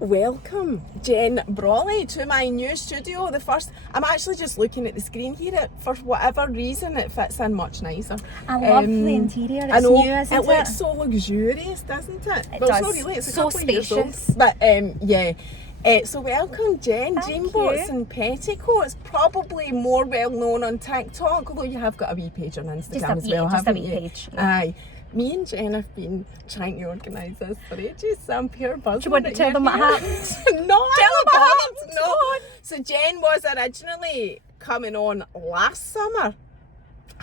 Welcome, Jenn Brawley, to my new studio. I'm actually just looking at the screen here. For whatever reason, it fits in much nicer. I love the interior. It's I know, new, isn't it? It looks so luxurious, doesn't it? It Well, does. it's not really. It's a So couple of years old. spacious. But yeah. So welcome, Jenn. Dreamboats and Petticoats. Probably more well known on TikTok, although you have got a wee page on Instagram as well, just a haven't wee you? page. Yeah. Aye. Me and Jenn have been trying to organise this for ages, so I'm pure buzzing. Do you want to tell them what happened? No, Tell them what happened. no. So Jenn was originally coming on last summer.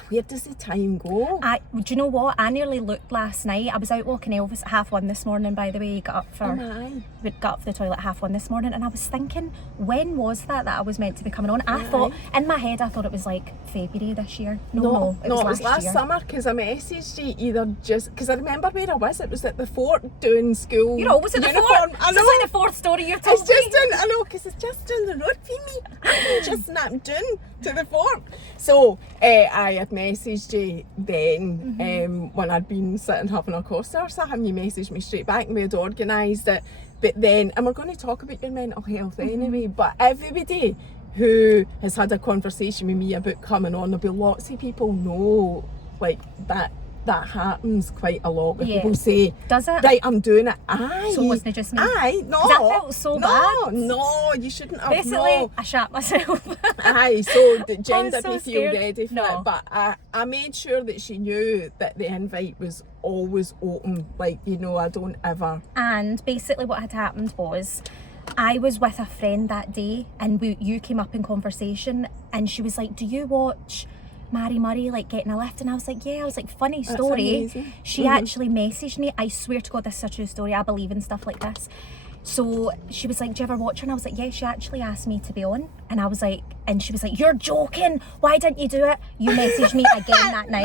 Where does the time go? Do you know what? I nearly looked last night. I was out walking Elvis at 1:30 this morning, by the way. Got up for the toilet at 1:30 this morning, and I was thinking, when was that I was meant to be coming on? I thought, in my head, I thought it was like February this year. No, it was last year. Summer, because I messaged you either just because I remember where I was. It was at the fort doing school. You're always at the uniform. fort. I know. It's like the fourth story you've told It's just me. I know, because it's just down the road for me. I can just snap down to the fort. So I had messaged you then when I'd been sitting having a coffee or something. You messaged me straight back and we had organised it. But then, and we're going to talk about your mental health anyway, but everybody who has had a conversation with me about coming on, there'll be lots of people know like that happens quite a lot when people say, does it? Right, I'm doing it. Aye. So wasn't it just me? Aye, no. That felt so bad. No, you shouldn't have. Basically, I shat myself. Aye, so Jenn was didn't so feel scared. ready for No. it, but I made sure that she knew that the invite was always open. Like, I don't ever. And basically what had happened was, I was with a friend that day and you came up in conversation and she was like, do you watch Mary Murray, like Getting a Lift? And I was like, yeah. I was like, funny story. Amazing. She actually messaged me. I swear to God, this is a true story. I believe in stuff like this. So she was like, do you ever watch her? And I was like, yeah, she actually asked me to be on. And I was like, and she was like, you're joking. Why didn't you do it? You messaged me again that night.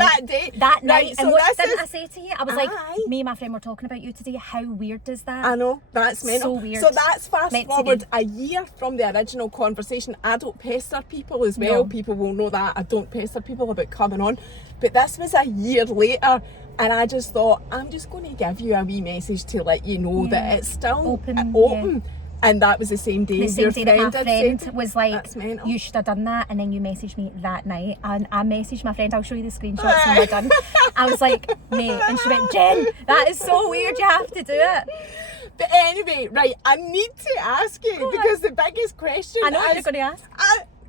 That night. Right, and so what this didn't is- I say to you? I was like, me and my friend were talking about you today. How weird is that? I know, that's mental. So weird. So that's fast Meant to forward be. a year from the original conversation. I don't pester people as well. No. People will know that. I don't pester people about coming on. But this was a year later. And I just thought, I'm just going to give you a wee message to let you know that it's still open. And that was the same day. The same your day that my had said, friend was like, "That's mental." you should have done that, and then you messaged me that night, and I messaged my friend, I'll show you the screenshots when we're done. I was like, mate, and she went, Jenn, that is so weird, you have to do it. But anyway, right, I need to ask you, because the biggest question I know what is, you're going to ask.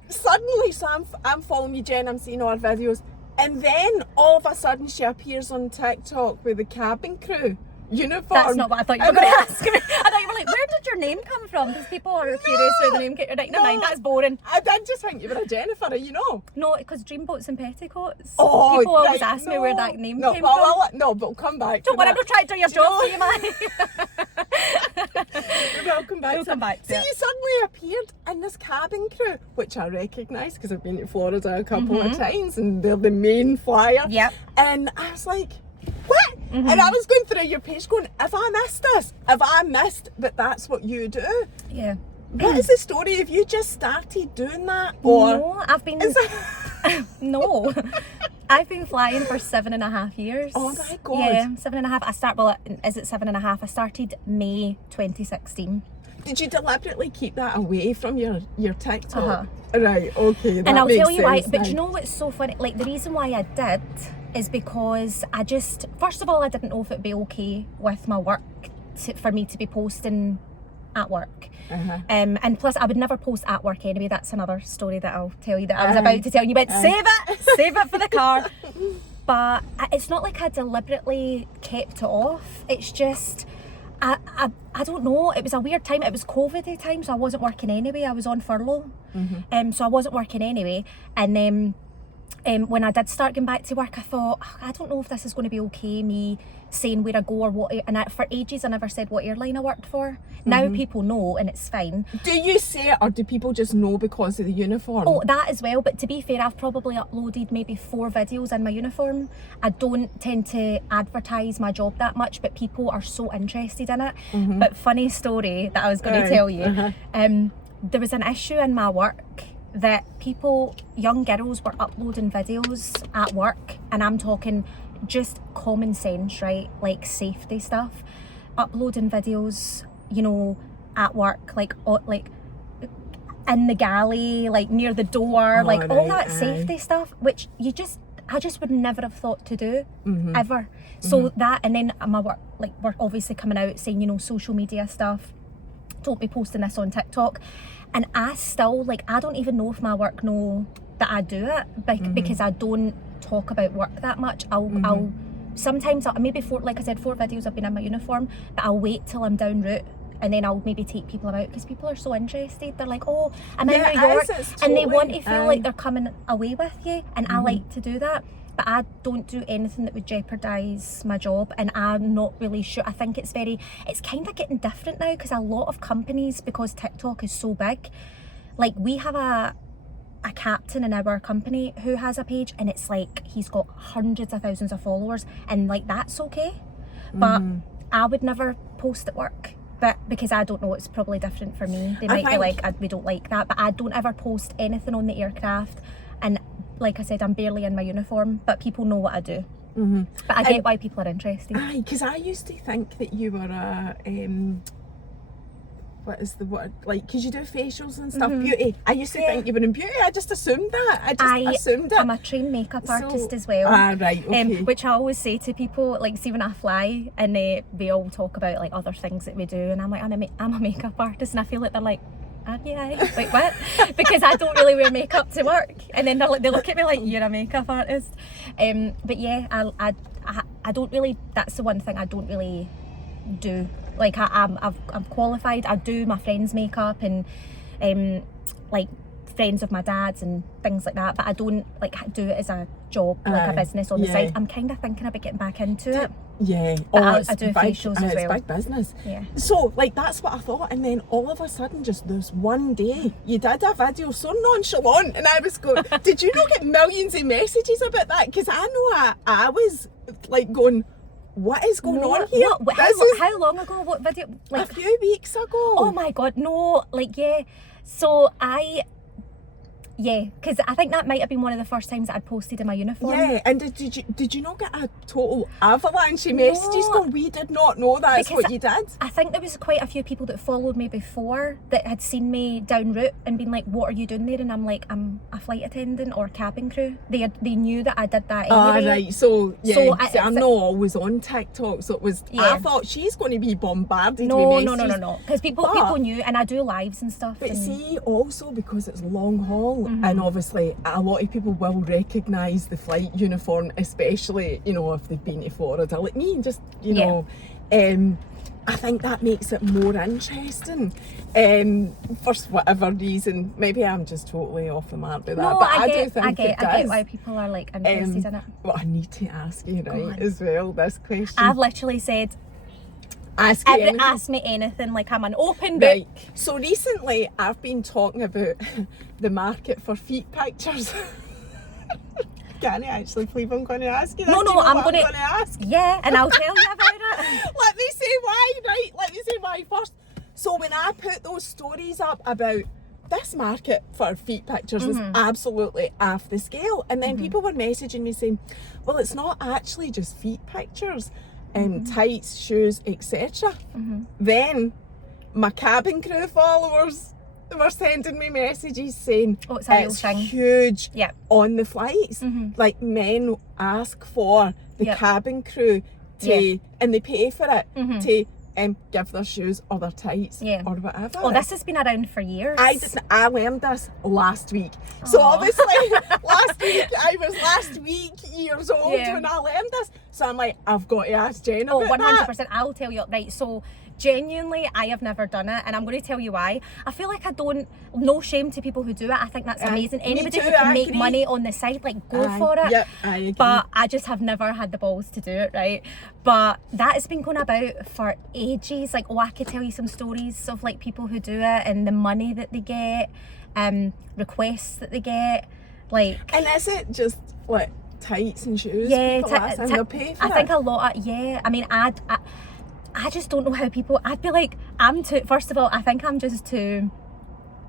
Suddenly, so I'm following you, Jenn, I'm seeing all her videos, and then all of a sudden she appears on TikTok with the cabin crew uniform. That's not what I thought you were going to ask me. I thought you were like, where did your name come from? Because people are curious where the name came from. Right, never mind, that's boring. I did just think you were a Jennifer, No, because Dreamboats and Petticoats. Oh, people always right, ask me where that name came well, from. No, but we'll come back. Don't worry, I'm not trying to do your job for you, man. Welcome back. We'll come back to See, it. you suddenly appeared in this cabin crew, which I recognise because I've been to Florida a couple of times, and they're the main flyer. Yep. And I was like, what? And I was going through your page going, have I missed this? Have I missed that that's what you do? Yeah. What is the story? Have you just started doing that? Or No, I've been... No. I've been flying for 7.5 years. Oh my God. Yeah, 7.5. Is it 7.5? I started May 2016. Did you deliberately keep that away from your TikTok? Uh-huh. Right, okay. That And I'll makes tell you why, sense but now. you know what's so funny? Like, the reason why I did is because I just, first of all, I didn't know if it'd be okay with my work for me to be posting at work. And plus, I would never post at work anyway. That's another story that I'll tell you that I was about to tell you, but save it for the car. But it's not like I deliberately kept it off. It's just, I don't know, it was a weird time. It was COVID time, so I wasn't working anyway. I was on furlough, so I wasn't working anyway. And then when I did start going back to work, I thought, I don't know if this is going to be okay, me saying where I go or what. And for ages I never said what airline I worked for. Now people know and it's fine. Do you say it, or do people just know because of the uniform? Oh, that as well. But to be fair, I've probably uploaded maybe 4 videos in my uniform. I don't tend to advertise my job that much, but people are so interested in it. But funny story that I was going to tell you. There was an issue in my work that young girls were uploading videos at work, and I'm talking just common sense, right? Like safety stuff. Uploading videos, at work, like in the galley, like near the door, like all that safety stuff, which I just would never have thought to do ever. So that, and then my work, like we're obviously coming out saying, you know, social media stuff, don't be posting this on TikTok. And I still, like, I don't even know if my work know that I do it because I don't talk about work that much. I'll sometimes, maybe like I said, 4 videos I've been in my uniform, but I'll wait till I'm down route and then I'll maybe take people about because people are so interested. They're like, oh, I'm in New York, and they want to feel like they're coming away with you, and I like to do that. But I don't do anything that would jeopardise my job, and I'm not really sure. I think it's kind of getting different now because a lot of companies, because TikTok is so big, like we have a captain in our company who has a page, and it's like he's got hundreds of thousands of followers, and like that's okay. But I would never post at work. But because I don't know, it's probably different for me. They might be like, we don't like that. But I don't ever post anything on the aircraft. And like I said, I'm barely in my uniform, but people know what I do. But I get why people are interested. Aye, because I used to think that you were a what is the word, like, because you do facials and stuff, beauty. I used to think you were in beauty. I just assumed that. I assumed it. I'm a trained makeup artist as well. Right, okay. Which I always say to people, like, see when I fly and they all talk about like other things that we do, and I'm like, I'm a makeup artist, and I feel like they're like, are you? Like, what? Because I don't really wear makeup to work, and then they look at me like, you're a makeup artist. But yeah, I don't really. That's the one thing I don't really do. Like I'm qualified. I do my friends' makeup and like friends of my dad's and things like that. But I don't like do it as a job, like a business on the side. I'm kind of thinking about getting back into it. Yeah, I do facials as well. It's big business. Yeah. So, like, that's what I thought, and then all of a sudden, just this one day, you did a video so nonchalant, and I was going, did you not get millions of messages about that? Because I know I was like going, what is going on here? How long ago? What video? Like a few weeks ago. Oh my god, no! Like So because I think that might have been one of the first times that I'd posted in my uniform. Yeah, and did you not get a total avalanche of messages going, we did not know that's what you did? I think there was quite a few people that followed me before that had seen me down route and been like, what are you doing there? And I'm like, I'm a flight attendant or cabin crew. They knew that I did that anyway. Right, so I'm not always on TikTok, so it was, I thought she's going to be bombarded with messages. No, because people knew, and I do lives and stuff. But see, also because it's long haul, and obviously a lot of people will recognise the flight uniform, especially, you know, if they've been to Florida, like me, just, you know, I think that makes it more interesting, for whatever reason. Maybe I'm just totally off the mark with that, but I get why people are like interested in it. Well, I need to ask you as well this question. I've literally said, ask me anything, like I'm an open book. Right. So recently I've been talking about the market for feet pictures. Can I actually believe I'm going to ask you that? No, I'm going to ask. Yeah, and I'll tell you about it. Let me say why, right? Let me say why first. So when I put those stories up about this market for feet pictures is absolutely off the scale, and then people were messaging me saying, well, it's not actually just feet pictures. Tights, shoes, etc. Then my cabin crew followers were sending me messages saying it's a real thing. Huge on the flights. Like men ask for the cabin crew to, and they pay for it to give their shoes or their tights or whatever. Oh, this has been around for years. I learned this last week. So obviously I was years old when I learned this. So I'm like, I've got to ask Jenn about 100%. that. I'll tell you. Right, so genuinely, I have never done it, and I'm going to tell you why. I feel like no shame to people who do it. I think that's amazing. Anybody who can make money on the side, like, go for it. Yep, I agree. But I just have never had the balls to do it, right? But that has been going about for ages. Like, I could tell you some stories of like people who do it and the money that they get, requests that they get, like. And is it just like tights and shoes? Yeah, they'll pay for I think a lot of I mean, I just don't know how people. I'd be like, first of all, I think I'm just too.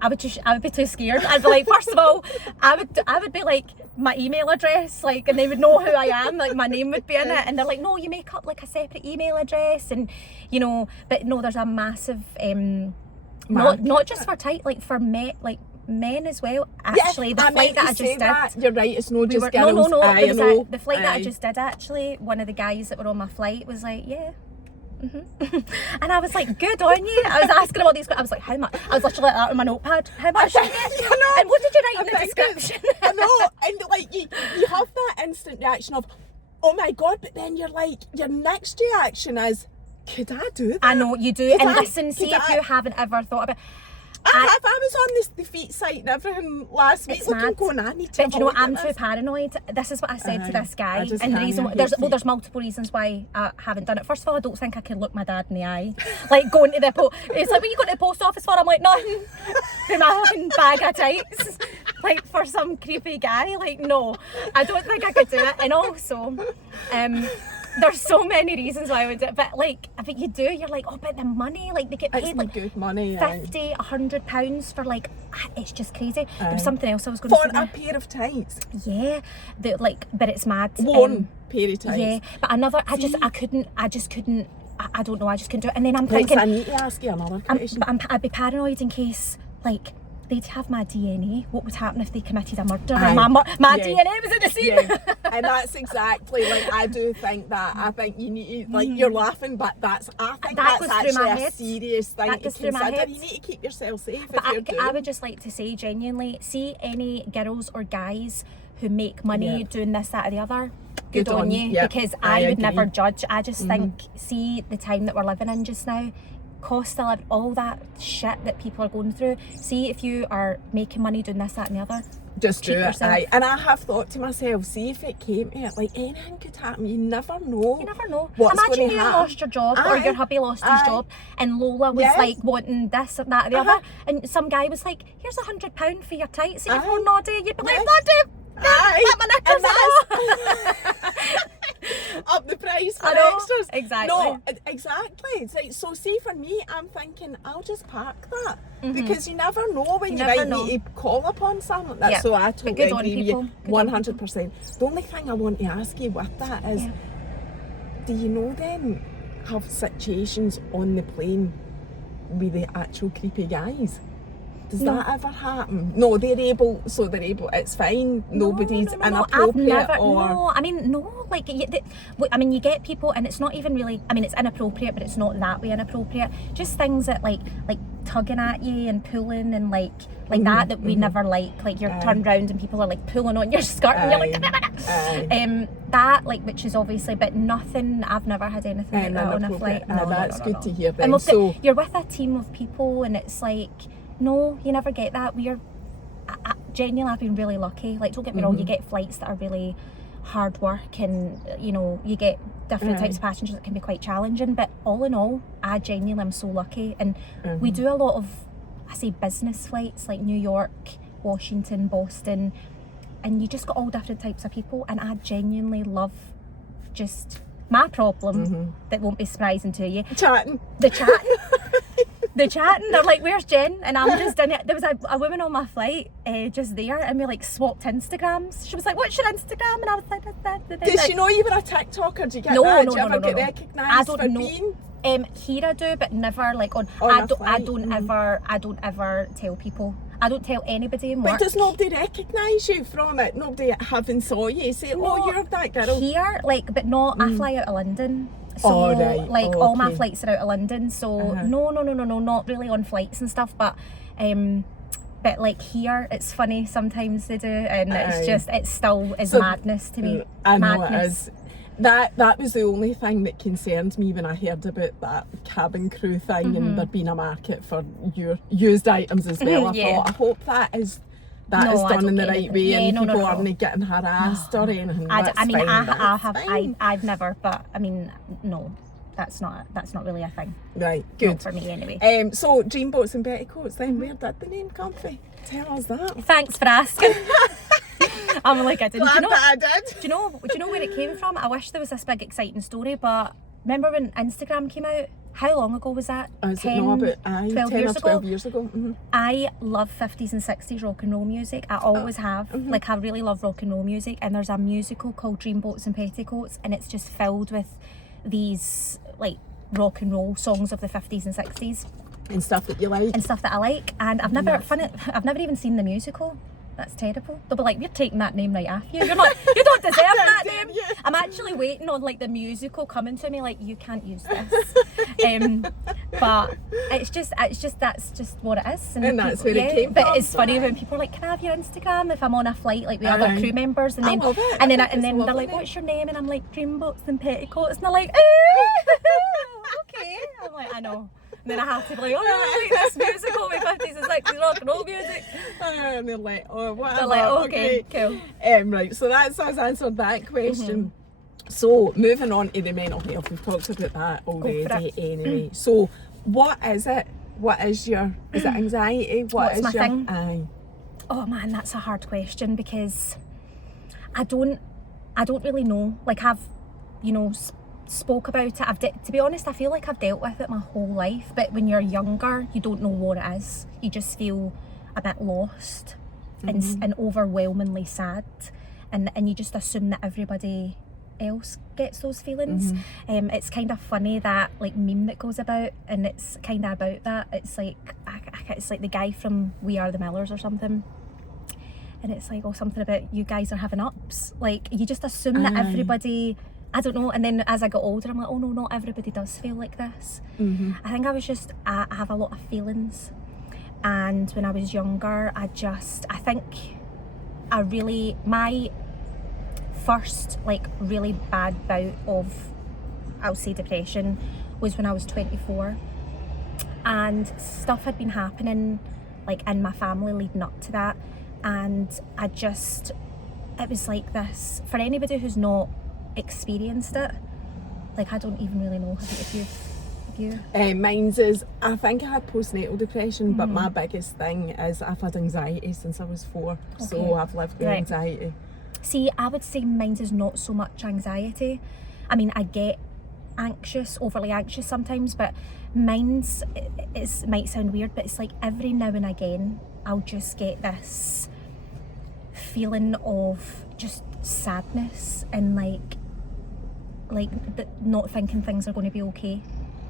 I would be too scared. I'd be like, first of all, I would be like my email address, like, and they would know who I am, like my name would be in it, and they're like, no, you make up like a separate email address, and you know, but no, there's a massive not just for tight, like for men as well. Actually, the flight that I just did. You're right, it's not just girls. No. The flight that I just did, actually, one of the guys that were on my flight was like, yeah. And I was like, good on you. I was asking him all these questions. I was like, how much? I was literally like that on my notepad. How much? And what did you write in the description? I know, and like you have that instant reaction of, oh my God, but then you're like, your next reaction is, could I do that? I know, you do. Listen, see if you haven't ever thought about I was on the feet site and everything last week looking going, I need to. But do you know what, I'm too paranoid. This is what I said to this guy. And the reason, there's multiple reasons why I haven't done it. First of all, I don't think I can look my dad in the eye. Like going to the post, it's like, when you go to the post office for, I'm like, nothing. Through my fucking bag of tights. Like for some creepy guy, like no. I don't think I could do it. And also, there's so many reasons why I would do it, but you do, you're like, oh, but the money, like they get paid like good money, £50, £100 for like, it's just crazy. There was something else I was going to say. For a pair of tights? Yeah, but it's mad. One pair of tights? Yeah, but another, I just couldn't, I don't know, I just couldn't do it. And then I'm thinking, I need to ask you another question. I'd be paranoid in case, like, they'd have my DNA. What would happen if they committed a murder? Aye. And my DNA was in the scene. Yeah. And that's exactly, like, I do think that. I think you need to, like, you're laughing, but I think that's actually a serious thing to consider. You need to keep yourself safe if you're doing. I would just like to say, genuinely, see any girls or guys who make money doing this, that or the other, good on you. Yep. Because I would never judge. I just think, see the time that we're living in just now, cost of living, all that shit that people are going through. See if you are making money doing this, that and the other, just do it. And I have thought to myself, see if it came to it, like anything could happen. You never know. Imagine you lost your job, or your hubby lost his job, and Lola was like wanting this or that or the other, and some guy was like, here's £100 for your tights and your phone naughty. You'd be like, let my knickers up the price for extras. Exactly. No, exactly. It's like, so see, for me, I'm thinking I'll just park that, because you never know when you might need to call upon something like that. Yeah. So I totally agree with you, 100%. The only thing I want to ask you with that is, do you know then have situations on the plane with the actual creepy guys? Does that ever happen? No, they're able, it's fine, nobody's inappropriate you get people, and it's not even really, it's inappropriate, but it's not that way inappropriate. Just things that like tugging at you and pulling and like that we never like you're turned round and people are like pulling on your skirt and you're like, that, like, which is obviously, but nothing, I've never had anything like that on a flight. That's good to hear then. And so you're with a team of people and it's like, no, you never get that. Genuinely, I've been really lucky. Like, don't get me wrong, you get flights that are really hard work, and you get different types of passengers that can be quite challenging. But all in all, I genuinely am so lucky. And we do a lot of, I say, business flights, like New York, Washington, Boston, and you just got all different types of people. And I genuinely love just my problem that won't be surprising to you. The chatting, they're like, where's Jen? And I'm just in it. There was a woman on my flight just there, and we like swapped Instagrams. She was like, what's your Instagram? And I was like, Did she know you were a TikToker? Do you get that? Do you ever get recognised for being? Here I do, but never like on I don't ever tell people. I don't tell anybody in work. But does nobody recognise you from it? Nobody having saw you say, oh, you're that girl? Here, like, but not, I fly out of London. So, all my flights are out of London. So, no, not really on flights and stuff. But like here, it's funny sometimes they do. And it's just, it still is madness to me. I know it is. That was the only thing that concerned me when I heard about that cabin crew thing and there being a market for used items as well. I thought, I hope that is done in the right way and people aren't getting harassed or anything. I've never, but no, that's not really a thing. Right, good. Not for me anyway. So Dreamboats and Petticoats then, where did the name come from? Tell us that. Thanks for asking. I'm like, I didn't. Glad that I did. Do you know where it came from? I wish there was this big exciting story, but remember when Instagram came out? How long ago was that? 12 years ago. I love 50s and 60s rock and roll music. I always have. Like, I really love rock and roll music, and there's a musical called Dreamboats and Petticoats, and it's just filled with these like rock and roll songs of the 50s and 60s. And stuff that you like. And stuff that I like. And I've never even seen the musical. That's terrible. They'll be like, we're taking that name right off you. You don't deserve that name. I'm actually waiting on like the musical coming to me, like, you can't use this. But it's just that's just what it is. And that's where it came from. But it's funny when people are like, can I have your Instagram if I'm on a flight like with other crew members, and then then they're like, what's your name? And I'm like, Dreamboats and Petticoats, and they're like, okay. I'm like, I know. And then I have to be like, oh, I like this musical with 50s and 60s rock and roll music. And they're like, oh, whatever. They're like, okay, cool. Right, so that's us answered that question. So, moving on to the mental health, we've talked about that already anyway. So, what is it? What is is it anxiety? What's my thing? Aye. Oh man, that's a hard question, because I don't really know. Like, I've, spoke about it. To be honest, I feel like I've dealt with it my whole life, but when you're younger, you don't know what it is. You just feel a bit lost and overwhelmingly sad, and you just assume that everybody else gets those feelings. It's kind of funny, that like meme that goes about, and it's kind of about that. It's like it's like the guy from We Are the Millers or something, and it's like, oh, something about you guys are having ups. Like, you just assume that everybody, I don't know. And then as I got older, I'm like, oh no, not everybody does feel like this. I think I have a lot of feelings. And when I was younger, my first like really bad bout of, I'll say, depression was when I was 24. And stuff had been happening like in my family leading up to that. And it was like this, for anybody who's not experienced it, like, I don't even really know if you mine's is, I think I had postnatal depression, but my biggest thing is I've had anxiety since I was 4. So I've lived with anxiety. See, I would say mine's is not so much anxiety. I mean, I get anxious, overly anxious sometimes, but mine's, it might sound weird, but it's like every now and again I'll just get this feeling of just sadness and like not thinking things are going to be okay,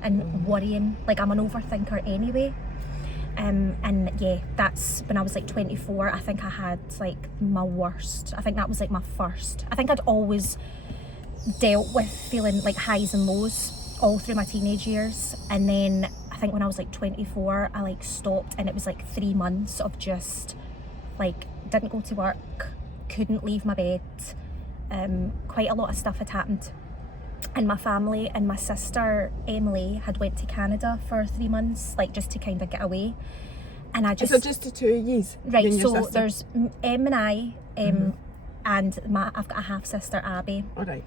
and worrying. Like, I'm an overthinker anyway. And yeah, that's when I was like 24. I think I had like my worst. I think that was like my first. I think I'd always dealt with feeling like highs and lows all through my teenage years, and then I think when I was like 24, I like stopped, and it was like 3 months of just like, didn't go to work, couldn't leave my bed. Quite a lot of stuff had happened in my family, and my sister Emily had went to Canada for 3 months, like just to kind of get away. And I just... So just the two of yous? Right, so there's Em and I, and I've got a half sister, Abby. All right.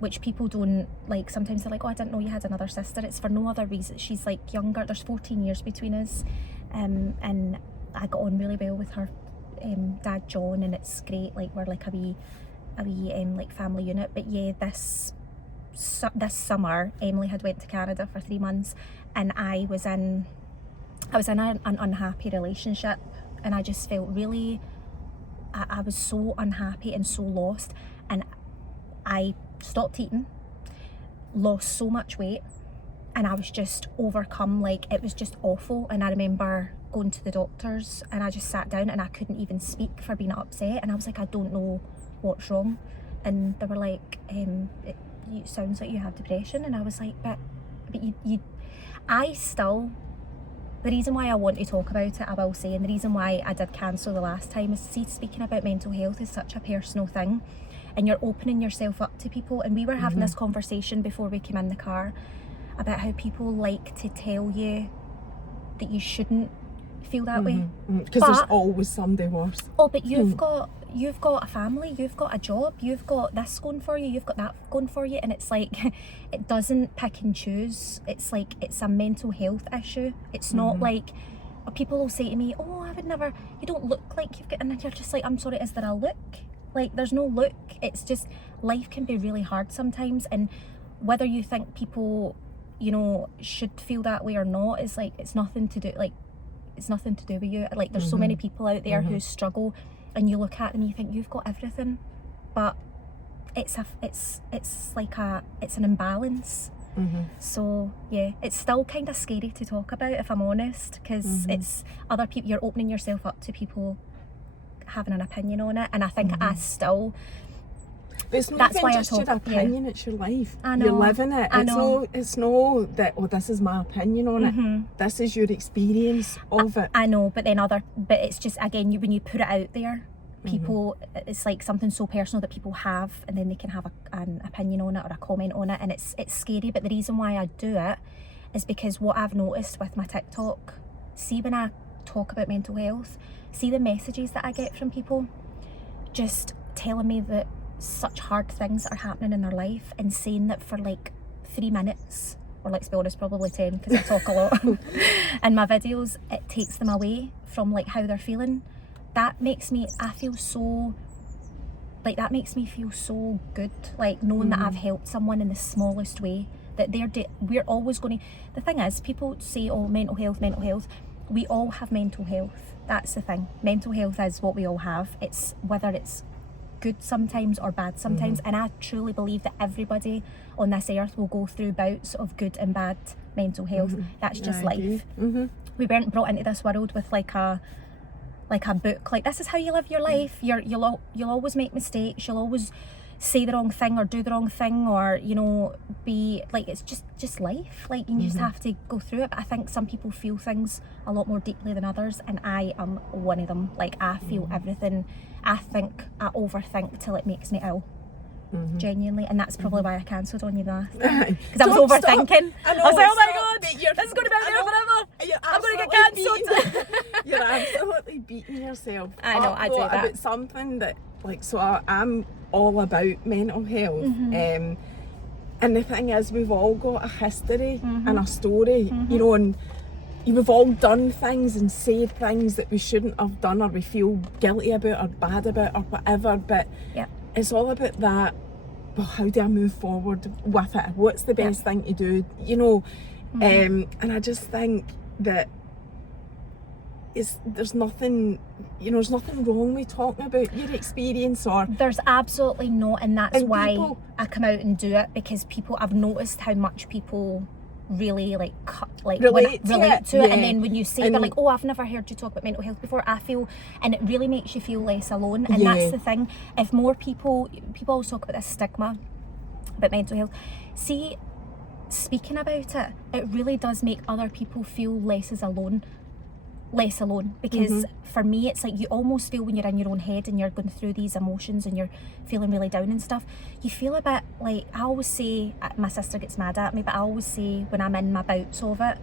Which people don't, like, sometimes they're like, oh, I didn't know you had another sister. It's for no other reason. She's like younger. There's 14 years between us, and I got on really well with her dad John, and it's great. Like, we're like a wee like family unit. But yeah, this summer Emily had went to Canada for 3 months, and I was in an unhappy relationship, and I just felt really, I was so unhappy and so lost, and I stopped eating, lost so much weight, and I was just overcome. Like, it was just awful. And I remember going to the doctors, and I just sat down and I couldn't even speak for being upset, and I was like, I don't know what's wrong. And they were like, it sounds like you have depression. And I was like, but the reason why I want to talk about it, I will say, and the reason why I did cancel the last time is, see, speaking about mental health is such a personal thing, and you're opening yourself up to people. And we were having this conversation before we came in the car about how people like to tell you that you shouldn't feel that way, because there's always somebody worse. Oh, but you've got a family, you've got a job, you've got this going for you, you've got that going for you, and it's like, it doesn't pick and choose. It's like, it's a mental health issue. It's not like, people will say to me, oh, I would never, you don't look like you've got, and you're just like, I'm sorry, is there a look? Like, there's no look. It's just, life can be really hard sometimes, and whether you think people, should feel that way or not, is like, it's nothing to do with you. Like, there's so many people out there who struggle, and you look at them and you think you've got everything, but it's an imbalance. So yeah, it's still kind of scary to talk about, if I'm honest, because it's other people, you're opening yourself up to people having an opinion on it, and I think I still, But it's not that's even why just I your talk, opinion, it's your life. I know. You're living it. I know. It's no that, oh, this is my opinion on it. This is your experience of it. I know, but it's just, again, when you put it out there, people, it's like something so personal that people have, and then they can have an opinion on it or a comment on it, and it's scary. But the reason why I do it is because what I've noticed with my TikTok, see when I talk about mental health, see the messages that I get from people just telling me that such hard things are happening in their life, and saying that for like 3 minutes, or let's be honest, probably 10, because I talk a lot in my videos, it takes them away from like how they're feeling. That makes me feel so good, like knowing that I've helped someone in the smallest way, that we're always going to, the thing is, people say, oh, mental health, we all have mental health. That's the thing, mental health is what we all have. It's whether it's good sometimes or bad sometimes, and I truly believe that everybody on this earth will go through bouts of good and bad mental health. That's just life. We weren't brought into this world with like a book, like this is how you live your life. You'll always make mistakes, you'll always say the wrong thing or do the wrong thing, or be like, it's just life, like you just have to go through it. But I think some people feel things a lot more deeply than others, and I am one of them. Like I feel everything. I overthink till it makes me ill, genuinely, and that's probably why I cancelled on you last time, because I was overthinking. I was like, oh my god, this is going to be out there forever, I'm going to get cancelled. You're absolutely beating yourself. I know, I do that about something that, like, so I'm all about mental health, and the thing is, we've all got a history and a story, and we've all done things and said things that we shouldn't have done, or we feel guilty about or bad about or whatever, but it's all about that. Well, how do I move forward with it? What's the best thing to do? And I just think that there's nothing wrong with talking about your experience, or there's absolutely not, and that's why people, I come out and do it, because I've noticed how much people really relate to it, and then when you say, they're like, oh, I've never heard you talk about mental health before, and it really makes you feel less alone. And that's the thing, if more people always talk about this stigma about mental health, see, speaking about it, it really does make other people feel less alone, because for me, it's like, you almost feel when you're in your own head and you're going through these emotions and you're feeling really down and stuff, you feel a bit like, I always say, my sister gets mad at me, but I always say, when I'm in my bouts of it,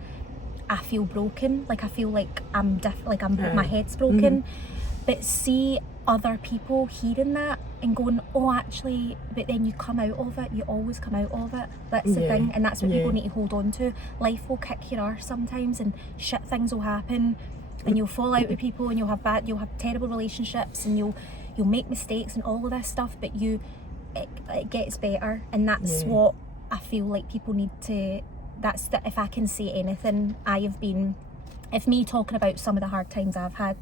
I feel broken, like I feel like my head's broken. But see other people hearing that and going, oh, actually, but then you come out of it, you always come out of it. That's the thing, and that's what people need to hold on to. Life will kick your arse sometimes, and shit things will happen, and you'll fall out with people, and you'll have terrible relationships, and you'll make mistakes and all of this stuff, but it gets better. And that's what I feel like people need to, if I can say anything, if me talking about some of the hard times I've had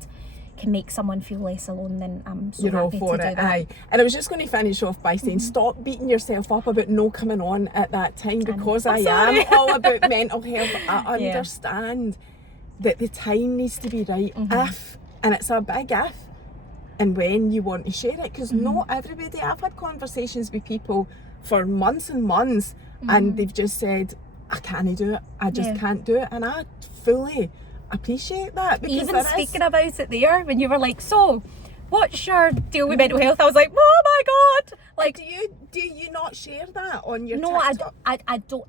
can make someone feel less alone, then I'm so happy to do that. Aye. And I was just going to finish off by saying, stop beating yourself up about no coming on at that time, because I am all about mental health. I understand that the time needs to be right, and it's a big if, and when you want to share it, because not everybody, I've had conversations with people for months and months, and they've just said, I can't do it, I just can't do it, and I fully appreciate that. Because even speaking about it there, when you were like, so what's your deal with mental health, I was like, oh my god, like, do you not share that on your TikTok? I don't,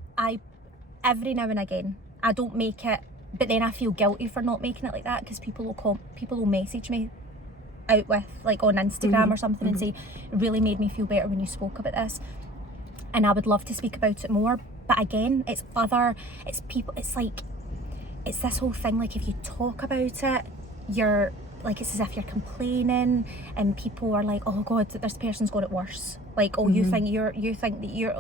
every now and again I don't make it, but then I feel guilty for not making it like that, because people will message me out with, like, on Instagram or something, and say, it really made me feel better when you spoke about this, and I would love to speak about it more. But again, it's people, it's like, it's this whole thing, like, if you talk about it, you're like, it's as if you're complaining, and people are like, oh god, this person's got it worse, like, oh, you think that you're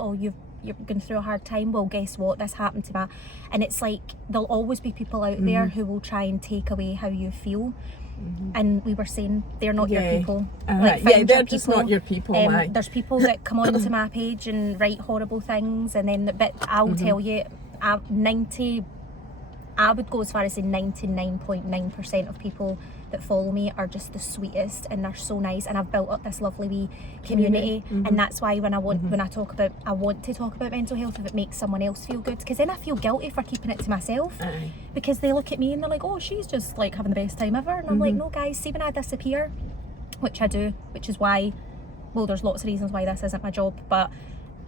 going through a hard time, well, guess what, this happened to me. And it's like, there'll always be people out there who will try and take away how you feel. And we were saying they're not your people. Yeah, find they're your just people. not your people. Aye. There's people that come onto my page and write horrible things, and then but I'll tell you, I would go as far as saying 99.9% of people that follow me are just the sweetest, and they're so nice, and I've built up this lovely wee community. And that's why when I want to talk about mental health, if it makes someone else feel good, because then I feel guilty for keeping it to myself. Aye. Because they look at me and they're like, oh, she's just like having the best time ever, and I'm like, no guys, see when I disappear, which I do, which is why, well, there's lots of reasons why this isn't my job, but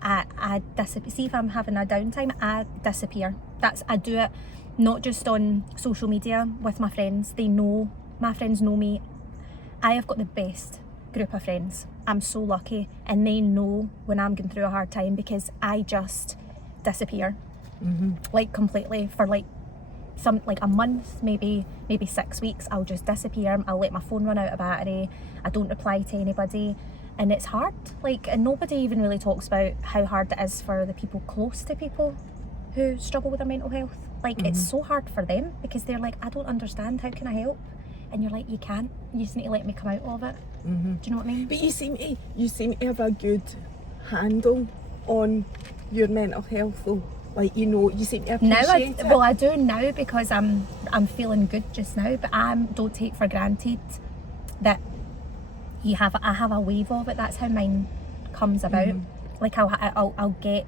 I disappear. See, if I'm having a downtime, I disappear. I do it not just on social media with my friends. My friends know me. I have got the best group of friends. I'm so lucky, and they know when I'm going through a hard time, because I just disappear, like completely for like a month, maybe 6 weeks. I'll just disappear. I'll let my phone run out of battery. I don't reply to anybody, and it's hard. And nobody even really talks about how hard it is for the people close to people who struggle with their mental health. It's so hard for them, because they're like, I don't understand, how can I help? And you're like, you can't, you just need to let me come out of it. Do you know what I mean? But you seem to have a good handle on your mental health though. You seem to appreciate it. Well, I do now, because I'm feeling good just now, but I don't take for granted that I have a wave of it. That's how mine comes about. I'll get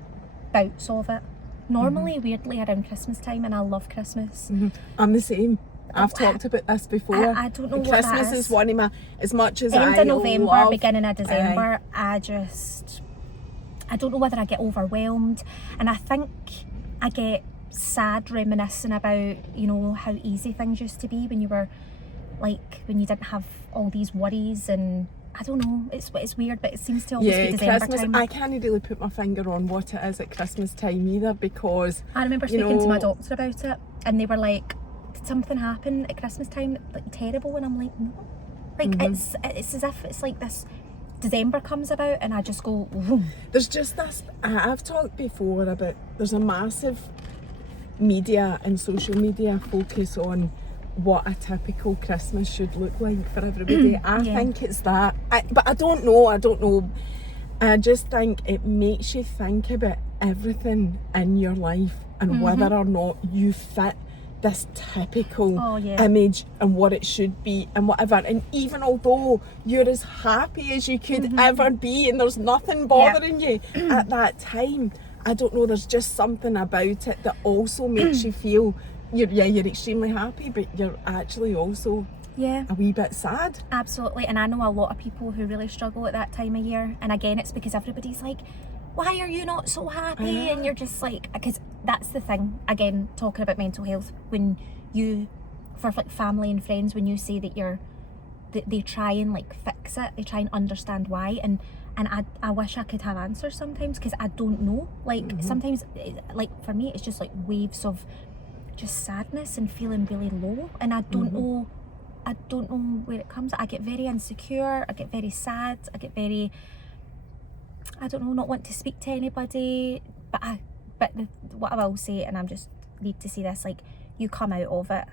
bouts of it. Normally, weirdly, around Christmas time, and I love Christmas. I'm the same. I've talked about this before. I don't know what Christmas that is one of my, as much as end I of November, love, beginning of December, I don't know whether I get overwhelmed, and I think I get sad reminiscing about, how easy things used to be when you were when you didn't have all these worries, and I don't know, it's weird, but it seems to always be December Christmas time. I can't really put my finger on what it is at Christmas time either, because I remember speaking to my doctor about it, and they were like, did something happen at Christmas time terrible? And I'm like, no, it's as if it's like this December comes about and I just go vroom. There's just this, I've talked before about, there's a massive media and social media focus on what a typical Christmas should look like for everybody. I think it's that, but I don't know. I just think it makes you think about everything in your life and whether or not you fit this typical image and what it should be and whatever. And even although you're as happy as you could ever be and there's nothing bothering you at that time, I don't know, there's just something about it that also makes you feel you're extremely happy, but you're actually also a wee bit sad. Absolutely. And I know a lot of people who really struggle at that time of year, and again, it's because everybody's like, why are you not so happy? And you're just like, because that's the thing, again, talking about mental health, when you, for family and friends, when you say that they try and fix it, they try and understand why, and I wish I could have answers sometimes, because I don't know. Sometimes, for me, it's just waves of just sadness and feeling really low, and I don't know where it comes. I get very insecure, I get very sad, I get very, I don't know, not want to speak to anybody, what I will say, and I'm just need to see this, you come out of it,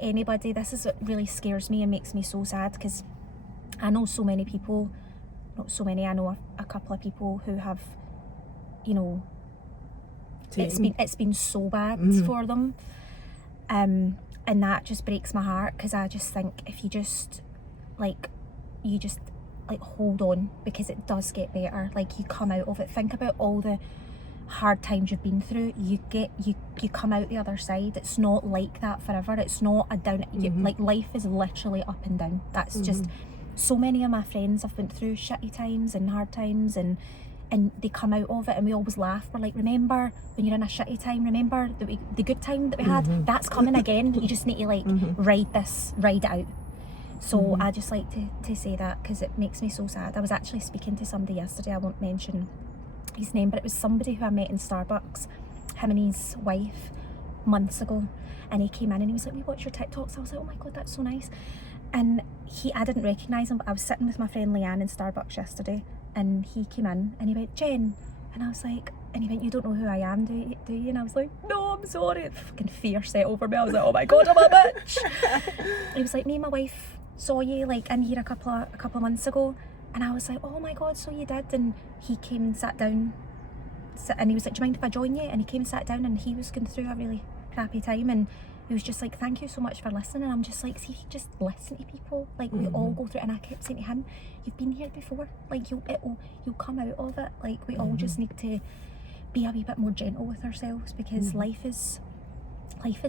anybody, this is what really scares me and makes me so sad, because I know so many people, not so many, I know a couple of people who have, it's been so bad for them, and that just breaks my heart, because I just think if you just hold on, because it does get better. You come out of it, think about all the hard times you've been through, you come out the other side. It's not like that forever. It's not a down, life is literally up and down. That's just, so many of my friends have went through shitty times and hard times, and they come out of it, and we always laugh. We're like, remember when you're in a shitty time, remember the good time that we had, that's coming again. You just need to ride it out. So I just like to say that, because it makes me so sad. I was actually speaking to somebody yesterday, I won't mention his name, but it was somebody who I met in Starbucks, him and his wife, months ago, and he came in and he was like, we watch your TikToks. I was like, oh my god, that's so nice. And I didn't recognise him, but I was sitting with my friend Leanne in Starbucks yesterday, and he came in and he went, Jen, and I was like, And he went, you don't know who I am, do you? And I was like, no, I'm sorry. Fucking fear set over me. I was like, oh my God, I'm a bitch. He was like, me and my wife saw you like in here a couple of months ago. And I was like, oh my God, so you did. And he came and sat down. And he was like, do you mind if I join you? And he came and sat down, and he was going through a really crappy time. And he was just like, thank you so much for listening. And I'm just like, see, just listen to people. Like, we all go through it. And I kept saying to him, you've been here before. Like, you'll come out of it. Like, we all just need to be a wee bit more gentle with ourselves, because life is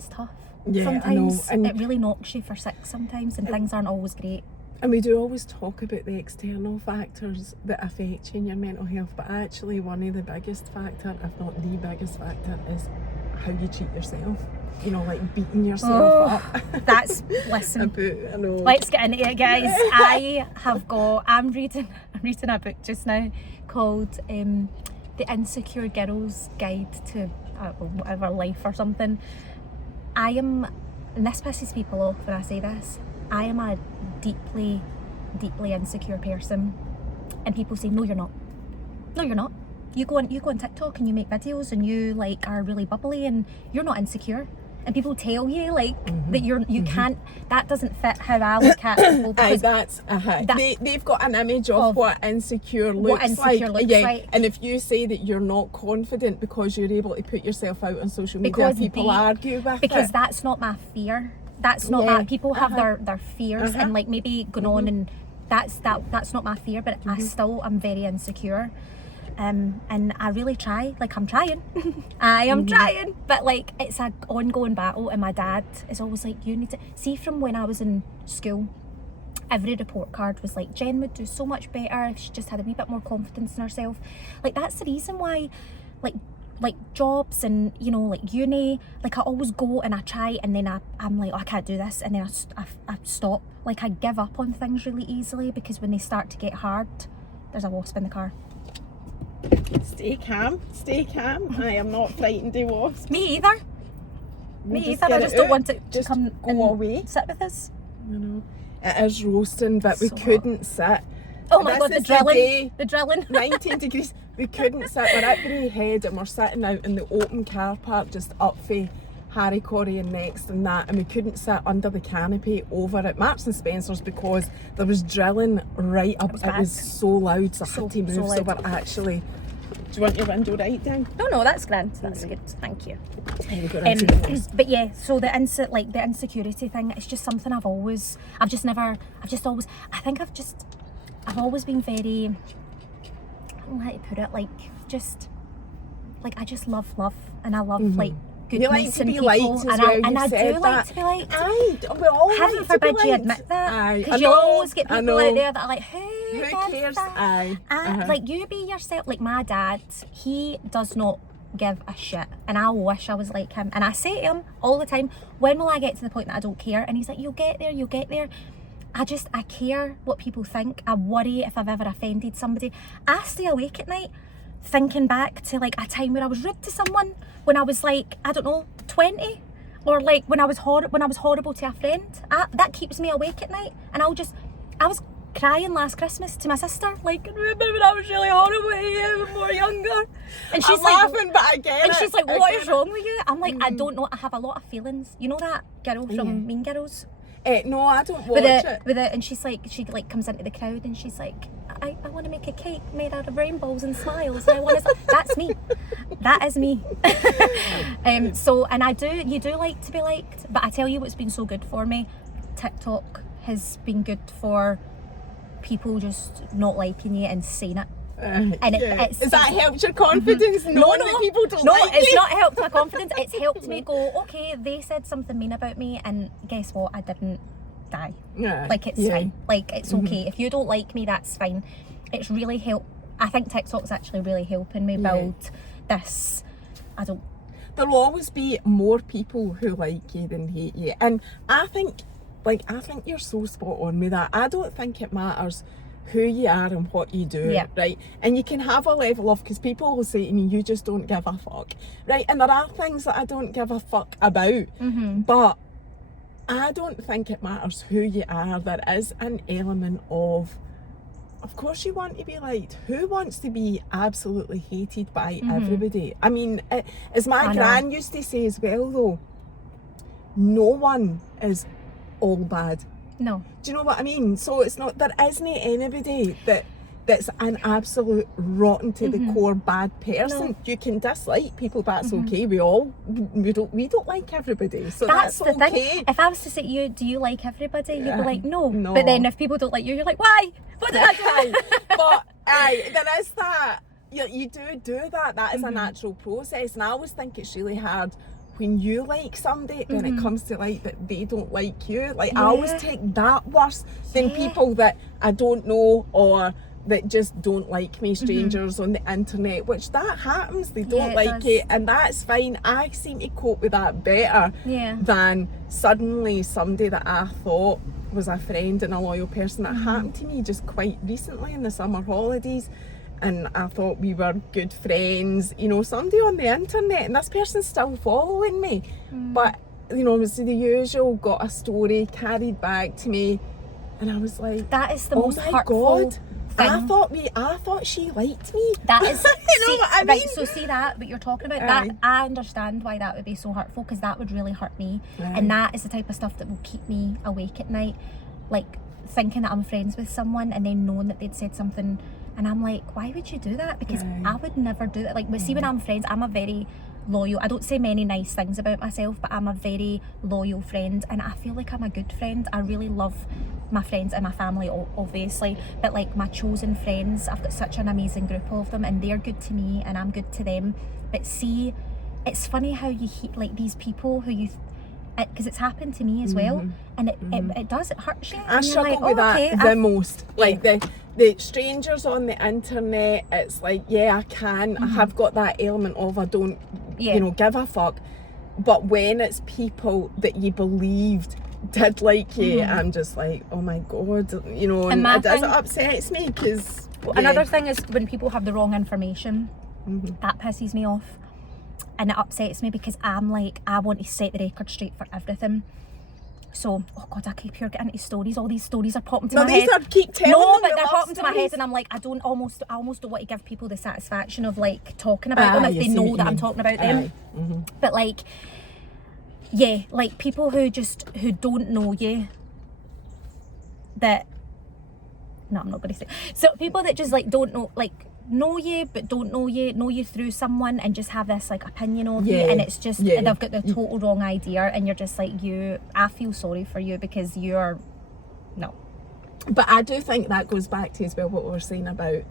tough. Yeah, sometimes I know. it really knocks you for six sometimes, and things aren't always great. And we do always talk about the external factors that affect you in your mental health, but actually one of the biggest factor, if not the biggest factor, is how you treat yourself. You know, like beating yourself up. That's, listen, I know. let's get into it, guys. I'm reading a book just now called The Insecure Girl's Guide to whatever life or something. And this pisses people off when I say this, I am a deeply, deeply insecure person. And people say, no, you're not. No, you're not. You go on TikTok and you make videos and you like are really bubbly and you're not insecure. And people tell you like that you can't. That doesn't fit how I look at people. Because they've got an image of what insecure looks like. And if you say that you're not confident because you're able to put yourself out on social media, people argue with it. Because that's not my fear. That's not that. People have their fears and like maybe going on, and that's not my fear. But I'm very insecure. And I really try, like I'm trying, I am trying, but like it's an ongoing battle. And my dad is always like, you need to see, from when I was in school, every report card was like, Jen would do so much better if she just had a wee bit more confidence in herself. Like that's the reason why, like jobs and, you know, like uni, like I always go and I try, and then I'm like, oh, I can't do this, and then I stop. Like I give up on things really easily, because when they start to get hard, there's a wasp in the car. Stay calm. I am not frightened of wasps. Me either. I just don't want it to come go away. Sit with us. I know. It is roasting, but we couldn't sit. Oh my God, the drilling. 19 degrees. We couldn't sit. We're at Braehead and we're sitting out in the open car park just up for Harry Corey and Next and that, and we couldn't sit under the canopy over at Marks and Spencer's because there was drilling right up. It was so loud, so I had to move. So we're actually. Do you want your window right down? No, that's grand. That's good. Thank you. But yeah, so the insecurity thing, it's just something I've always been very, I don't know how to put it, I just love, and I love like goodness in people, and I do like to be liked. We all Heaven forbid you admit that, because you'll always get people out there that are like, who cares? Like, you be yourself. Like my dad, he does not give a shit, and I wish I was like him. And I say to him all the time, when will I get to the point that I don't care? And he's like, you'll get there. I care what people think. I worry if I've ever offended somebody. I stay awake at night thinking back to like a time where I was rude to someone when I was like, I don't know, 20, or like when I was horrible to a friend. That keeps me awake at night. And I was crying last Christmas to my sister, like, remember when I was really horrible to you when we were younger? And she's laughing, but I get it. She's like, what is wrong with you? I'm like, I don't know, I have a lot of feelings. You know that girl from Mean Girls? No, I don't watch it. And she's like, she like comes into the crowd and she's like, I want to make a cake made out of rainbows and smiles. And I want to. That's me. That is me. So, and you do like to be liked, but I tell you what's been so good for me. TikTok has been good for people just not liking you and saying it. Has that helped your confidence? No, people don't like it's you? not helped my confidence. It's helped me go, okay, they said something mean about me, and guess what? I didn't die. Like, it's fine. Like, it's okay. If you don't like me, that's fine. It's really helped. I think TikTok's actually really helping me build this. There'll always be more people who like you than hate you, and I think you're so spot on with that. I don't think it matters who you are and what you do, right? And you can have a level of, because people will say to me, you just don't give a fuck, right? And there are things that I don't give a fuck about, but I don't think it matters who you are. There is an element of of course you want to be liked. Who wants to be absolutely hated by everybody? I mean, as my gran used to say as well though, no one is all bad. No. Do you know what I mean? So it's not, there isn't anybody that's an absolute rotten to the core bad person. No. You can dislike people, that's okay. We don't like everybody, so that's the okay. Thing. If I was to say to you, do you like everybody? You'd be like, no. But then if people don't like you, you're like, why? What did I do? But there is that. You do that. That is a natural process, and I always think it's really hard when you like somebody, then it comes to like that they don't like you. Like I always take that worse than people that I don't know or that just don't like me, strangers on the internet, which that happens. They don't like it, and that's fine. I seem to cope with that better than suddenly somebody that I thought was a friend and a loyal person. That happened to me just quite recently in the summer holidays, and I thought we were good friends, you know, somebody on the internet, and this person's still following me, but you know, it was the usual, got a story carried back to me, and I was like, that is the most hurtful thing. I thought she liked me. That is, you know what I mean? Right, so see that what you're talking about, that I understand why that would be so hurtful, because that would really hurt me, and that is the type of stuff that will keep me awake at night, like thinking that I'm friends with someone and then knowing that they'd said something and I'm like, why would you do that? Because I would never do that. Like, but see, when I'm friends, I'm a very loyal, I don't say many nice things about myself, but I'm a very loyal friend, and I feel like I'm a good friend. I really love my friends and my family, obviously, but like my chosen friends, I've got such an amazing group of them, and they're good to me and I'm good to them. But see, it's funny how you hate like these people who you because it's happened to me as well, and it does, it hurts you. I struggle with that the most. Like the strangers on the internet, it's like, I can, I have got that element of I don't, you know, give a fuck. But when it's people that you believed did like you, I'm just like, oh my god, you know, and it upsets me because another thing is when people have the wrong information, that pisses me off. And it upsets me because I'm like, I want to set the record straight for everything. So, oh god, I keep getting into stories. All these stories are popping to my head. Keep telling but they're popping to my head, and I'm like, I almost don't want to give people the satisfaction of like talking about them if they know that I'm talking about them. But like, like people who don't know you. No, I'm not going to say. So people that just like don't know, like know you but don't know you through someone, and just have this like opinion of you, and it's just they've got the total wrong idea, and you're just like, I feel sorry for you because you're no. But I do think that goes back to as well what we were saying about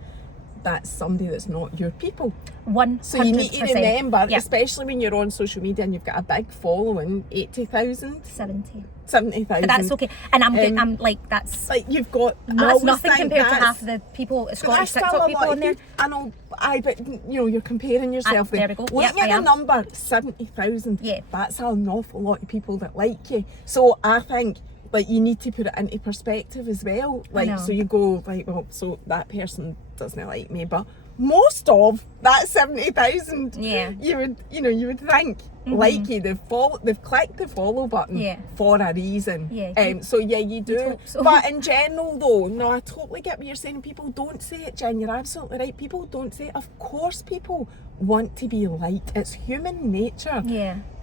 that's somebody that's not your people. 100%. So you need to remember, especially when you're on social media and you've got a big following, 80,000, 70,000. But that's okay, and I'm like, that's like, you've got, that's nothing compared to half the people, Scottish TikTok people on there. I know, but you know, you're comparing yourself there we go. Looking at the number 70,000, that's an awful lot of people that like you. So I think like you need to put it into perspective as well. Like, so you go like, well, so that person doesn't like me, but most of that 70,000, you would think like you, they've clicked the follow button for a reason. So you do. So. But in general though, no, I totally get what you're saying. People don't say it, Jen, you're absolutely right. People don't say it. Of course people want to be liked. It's human nature.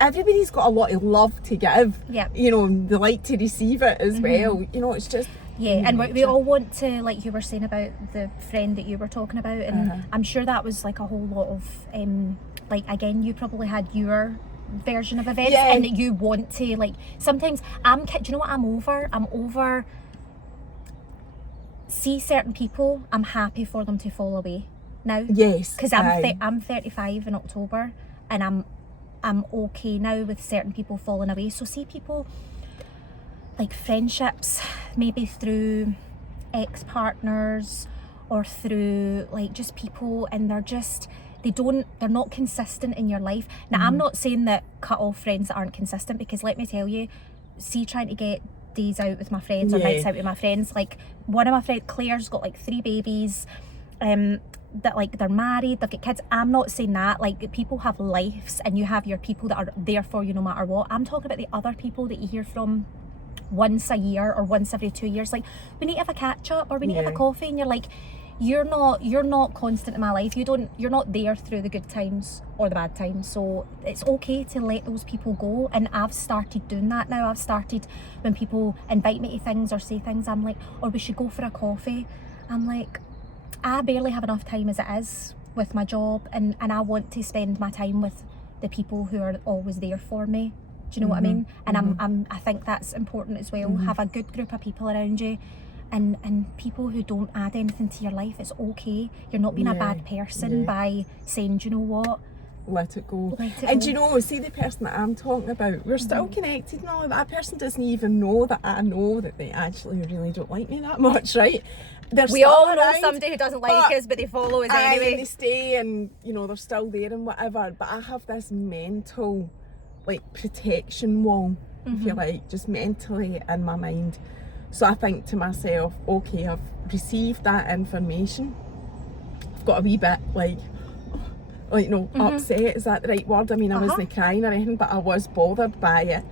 Everybody's got a lot of love to give. You know, they like to receive it as well. You know, it's just and we all want to, like you were saying about the friend that you were talking about, and I'm sure that was like a whole lot of like, again, you probably had your version of events, and that you want to, like, sometimes do you know what I'm over see certain people, I'm happy for them to fall away now, because I'm 35 in October, and I'm okay now with certain people falling away. So see people like friendships, maybe through ex-partners or through like just people, and they're not consistent in your life. Now I'm not saying that cut off friends that aren't consistent, because let me tell you, see, trying to get days out with my friends or nights out with my friends, like one of my friends, Claire's got like 3 babies, that like they're married, they've got kids. I'm not saying that, like, people have lives and you have your people that are there for you no matter what. I'm talking about the other people that you hear from once a year or once every 2 years. Like, we need to have a catch up or we need to have a coffee, and you're like, you're not constant in my life. You're not there through the good times or the bad times. So it's okay to let those people go. And I've started doing that now. I've started, when people invite me to things or say things, I'm like, or we should go for a coffee. I'm like, I barely have enough time as it is with my job, and I want to spend my time with the people who are always there for me. Do you know what I mean? And I think that's important as well. Have a good group of people around you. And people who don't add anything to your life, it's okay. You're not being a bad person by saying, do you know what? Let it go. And do you know, see the person that I'm talking about, we're still connected and all of that. Person doesn't even know that I know that they actually really don't like me that much, right? We all know somebody who doesn't like us, but they follow us anyway. They stay and, you know, they're still there and whatever. But I have this mental, like, protection wall, if you like, just mentally in my mind. So I think to myself, okay, I've received that information. I've got a wee bit upset, is that the right word? I mean, I wasn't crying or anything, but I was bothered by it.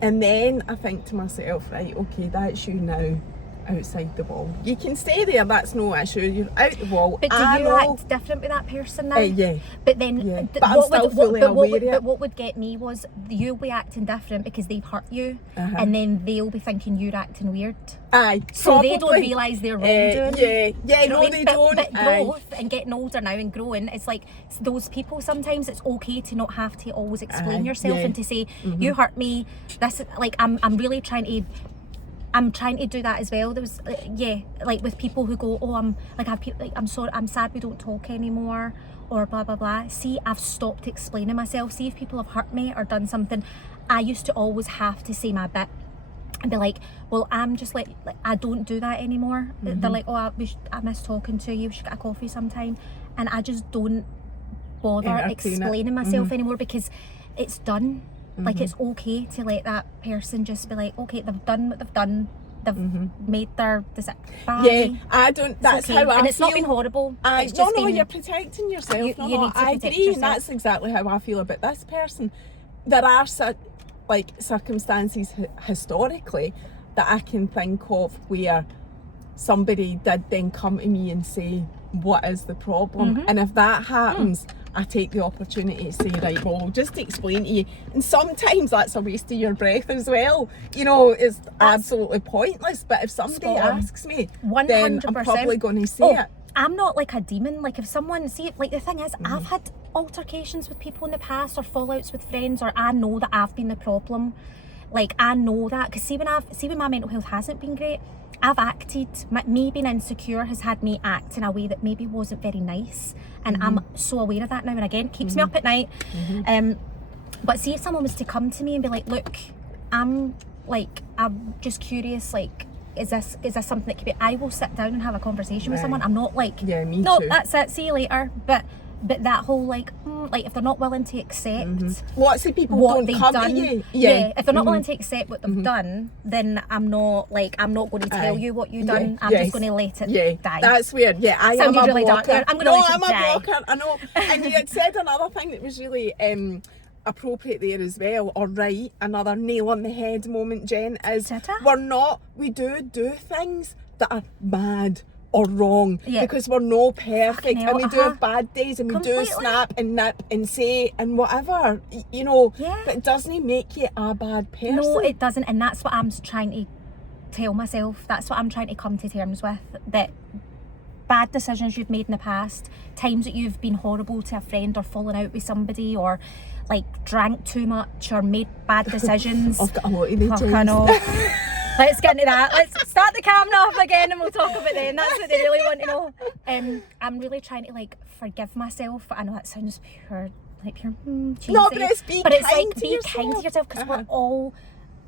And then I think to myself, right, okay, that's you now outside the wall. You can stay there, that's no issue. You're out the wall. But do you act different with that person now? Yeah. But then, but I'm still fully aware of it. But what would get me was you'll be acting different because they've hurt you, and then they'll be thinking you're acting weird. Aye, so they don't realise they're wrongdoing. They don't. But growth and getting older now and growing, it's like those people. Sometimes it's okay to not have to always explain yourself and to say you hurt me. This, like, I'm really trying to. I'm trying to do that as well. There was, like with people who go, oh, I'm sorry, I'm sad we don't talk anymore, or blah blah blah. See, I've stopped explaining myself. See, if people have hurt me or done something, I used to always have to say my bit and be like, well, I'm just like I don't do that anymore. They're like, oh, I miss talking to you. We should get a coffee sometime, and I just don't bother explaining myself anymore because it's done. Like, it's okay to let that person just be like, okay, they've done what they've done. They've made their decision. Yeah, I don't. That's okay. how I feel. And it's not been horrible. You're protecting yourself. You need to I protect agree, yourself. and that's exactly how I feel about this person. There are circumstances historically that I can think of where somebody did then come to me and say, what is the problem? And if that happens, I take the opportunity to say, right, well, just to explain to you. And sometimes that's a waste of your breath as well. You know, it's absolutely pointless. But if somebody asks me, 100%. Then I'm probably going to say it. I'm not like a demon. Like, if someone, like, the thing is, I've had altercations with people in the past or fallouts with friends, or I know that I've been the problem. Like, I know that. Because see when my mental health hasn't been great, I've acted, me being insecure has had me act in a way that maybe wasn't very nice, and I'm so aware of that now, and again, it keeps me up at night. But see if someone was to come to me and be like, look, I'm just curious, like, is this something that could be, I will sit down and have a conversation with someone. I'm not like, no, that's it, see you later. But that whole like if they're not willing to accept lots of people what don't they've come done, to you. If they're not willing to accept what they've done, then I'm not going to tell you what you've done. I'm just going to let it die. That's weird. I am a really blocker. Dark. I'm going to let it die. I'm a blocker. I know. And you had said another thing that was really appropriate there as well, or right, another nail on the head moment, Jen, is we do things that are bad or wrong because we're no perfect and we do have bad days and we do snap and nip and say and whatever, you know, but it doesn't make you a bad person. No, it doesn't, and that's what I'm trying to tell myself. That's what I'm trying to come to terms with, that bad decisions you've made in the past, times that you've been horrible to a friend or fallen out with somebody, or like drank too much or made bad decisions. I've got a lot of these. I know. Let's get into that. Let's start the camera off again and we'll talk about them. That's what they really want to know. I'm really trying to like forgive myself. I know that sounds pure cheesy. No, but it's be kind to yourself because we're all.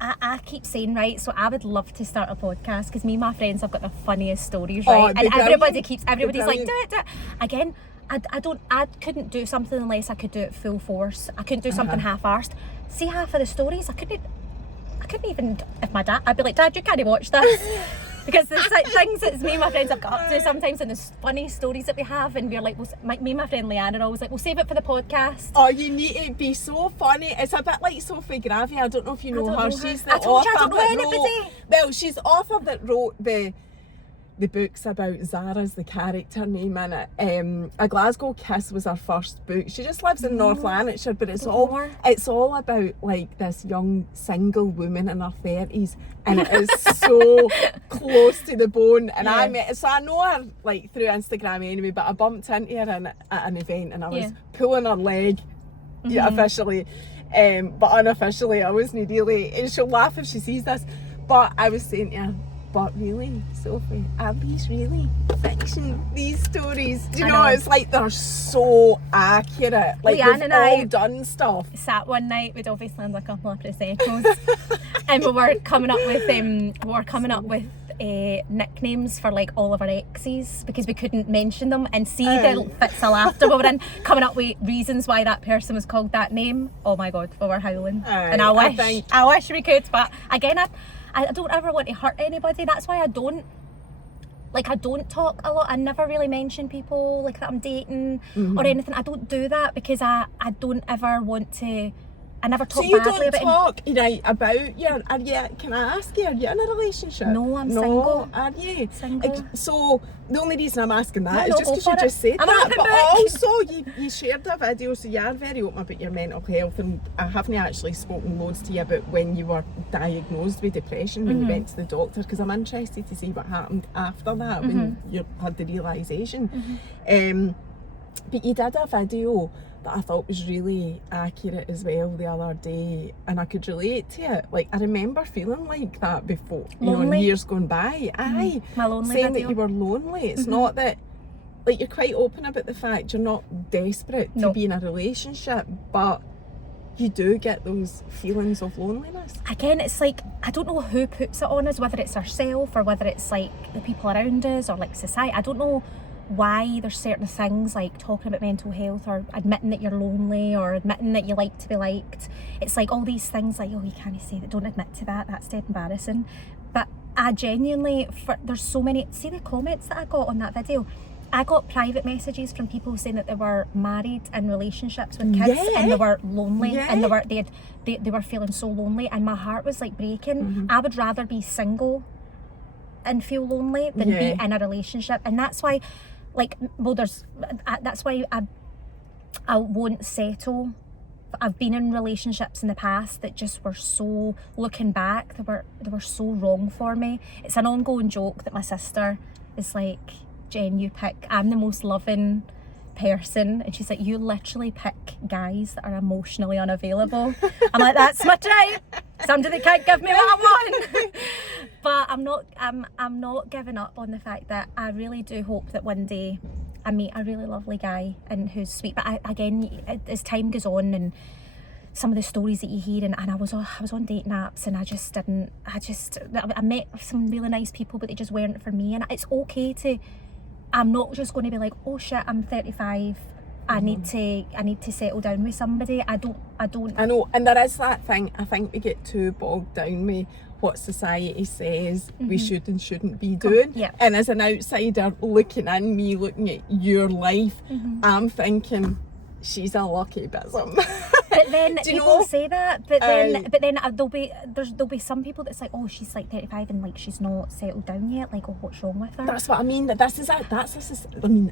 I keep saying, right, so I would love to start a podcast because me and my friends have got the funniest stories, right? And everybody's like, do it. Again, I couldn't do something unless I could do it full force. I couldn't do something half-arsed. See, half of the stories, I couldn't even, if my dad, I'd be like, Dad, you can't watch this. Because there's like things that me and my friends have got up to sometimes, and there's funny stories that we have, and we're like, me and my friend Leanne are always like, we'll save it for the podcast. Oh, you need to be so funny. It's a bit like Sophie Gravy. I don't know if you know her. She's the I told you I author don't know that wrote. Well, she's the author that wrote the books about Zara's the character name in it. A Glasgow Kiss was her first book. She just lives in North Lanarkshire, but it's all about like this young single woman in her 30s, and it is so close to the bone. And I know her like through Instagram anyway, but I bumped into her at an event, and I was pulling her leg officially, but unofficially I wasn't really, and she'll laugh if she sees this, but I was saying to her, but really, Sophie, are these really fiction, these stories? Do you know, it's like they're so accurate. Like Leanne we've and all I done stuff. Sat one night, we'd obviously had a couple of Prosecco's, and we were coming up with nicknames for like all of our exes, because we couldn't mention them, and see the fits of laughter we were in, coming up with reasons why that person was called that name. Oh my god, we were howling. And I wish we could, but again, I don't ever want to hurt anybody. That's why I don't talk a lot. I never really mention people like that I'm dating or anything. I don't do that because I don't ever want to. I never talk badly about it. So you don't talk about can I ask you, are you in a relationship? No, I'm single. Are you? Single. So the only reason I'm asking that is No, just because you just said that. But also you shared a video, so you are very open about your mental health, and I haven't actually spoken loads to you about when you were diagnosed with depression, when you went to the doctor, because I'm interested to see what happened after that, when you had the realisation. But you did a video that I thought was really accurate as well the other day, and I could relate to it. Like, I remember feeling like that before, years gone by. My lonely saying video. that you were lonely. It's not that, like, you're quite open about the fact you're not desperate to be in a relationship, but you do get those feelings of loneliness. Again, it's like, I don't know who puts it on us, whether it's ourselves or whether it's like the people around us or like society. I don't know why there's certain things like talking about mental health or admitting that you're lonely or admitting that you like to be liked. It's like all these things like, oh, you can't say that, don't admit to that, that's dead embarrassing. But I genuinely, there's so many, see the comments that I got on that video? I got private messages from people saying that they were married in relationships with kids and they were lonely and they were feeling so lonely, and my heart was like breaking. I would rather be single and feel lonely than be in a relationship, and that's why that's why I won't settle. I've been in relationships in the past that just were so, looking back, they were so wrong for me. It's an ongoing joke that my sister is like, Jen, you pick, I'm the most loving person, and she's like, you literally pick guys that are emotionally unavailable. I'm like, that's my type. Somebody can't give me what I want. But I'm not giving up on the fact that I really do hope that one day I meet a really lovely guy and who's sweet. But again, as time goes on and some of the stories that you hear, and I was on dating apps, and I met some really nice people, but they just weren't for me. And it's okay to, I'm not just going to be like, oh shit, I'm 35, I need to settle down with somebody. I don't. I know, and there is that thing, I think we get too bogged down with what society says we should and shouldn't be doing. And as an outsider looking in, me looking at your life, I'm thinking, she's a lucky bizzum. But then people say that, but then there'll be some people that's like, oh, she's like 35 and like she's not settled down yet. Like, oh, what's wrong with her? That's what I mean.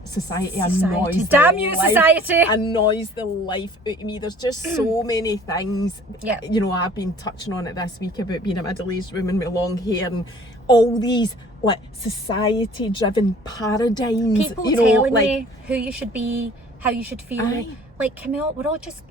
Society annoys. Damn you, society! Annoys the life out of me. There's just so many things. You know, I've been touching on it this week about being a middle-aged woman with long hair and all these like society-driven paradigms. People telling you who you should be, how you should feel. Like, Camille, we're all just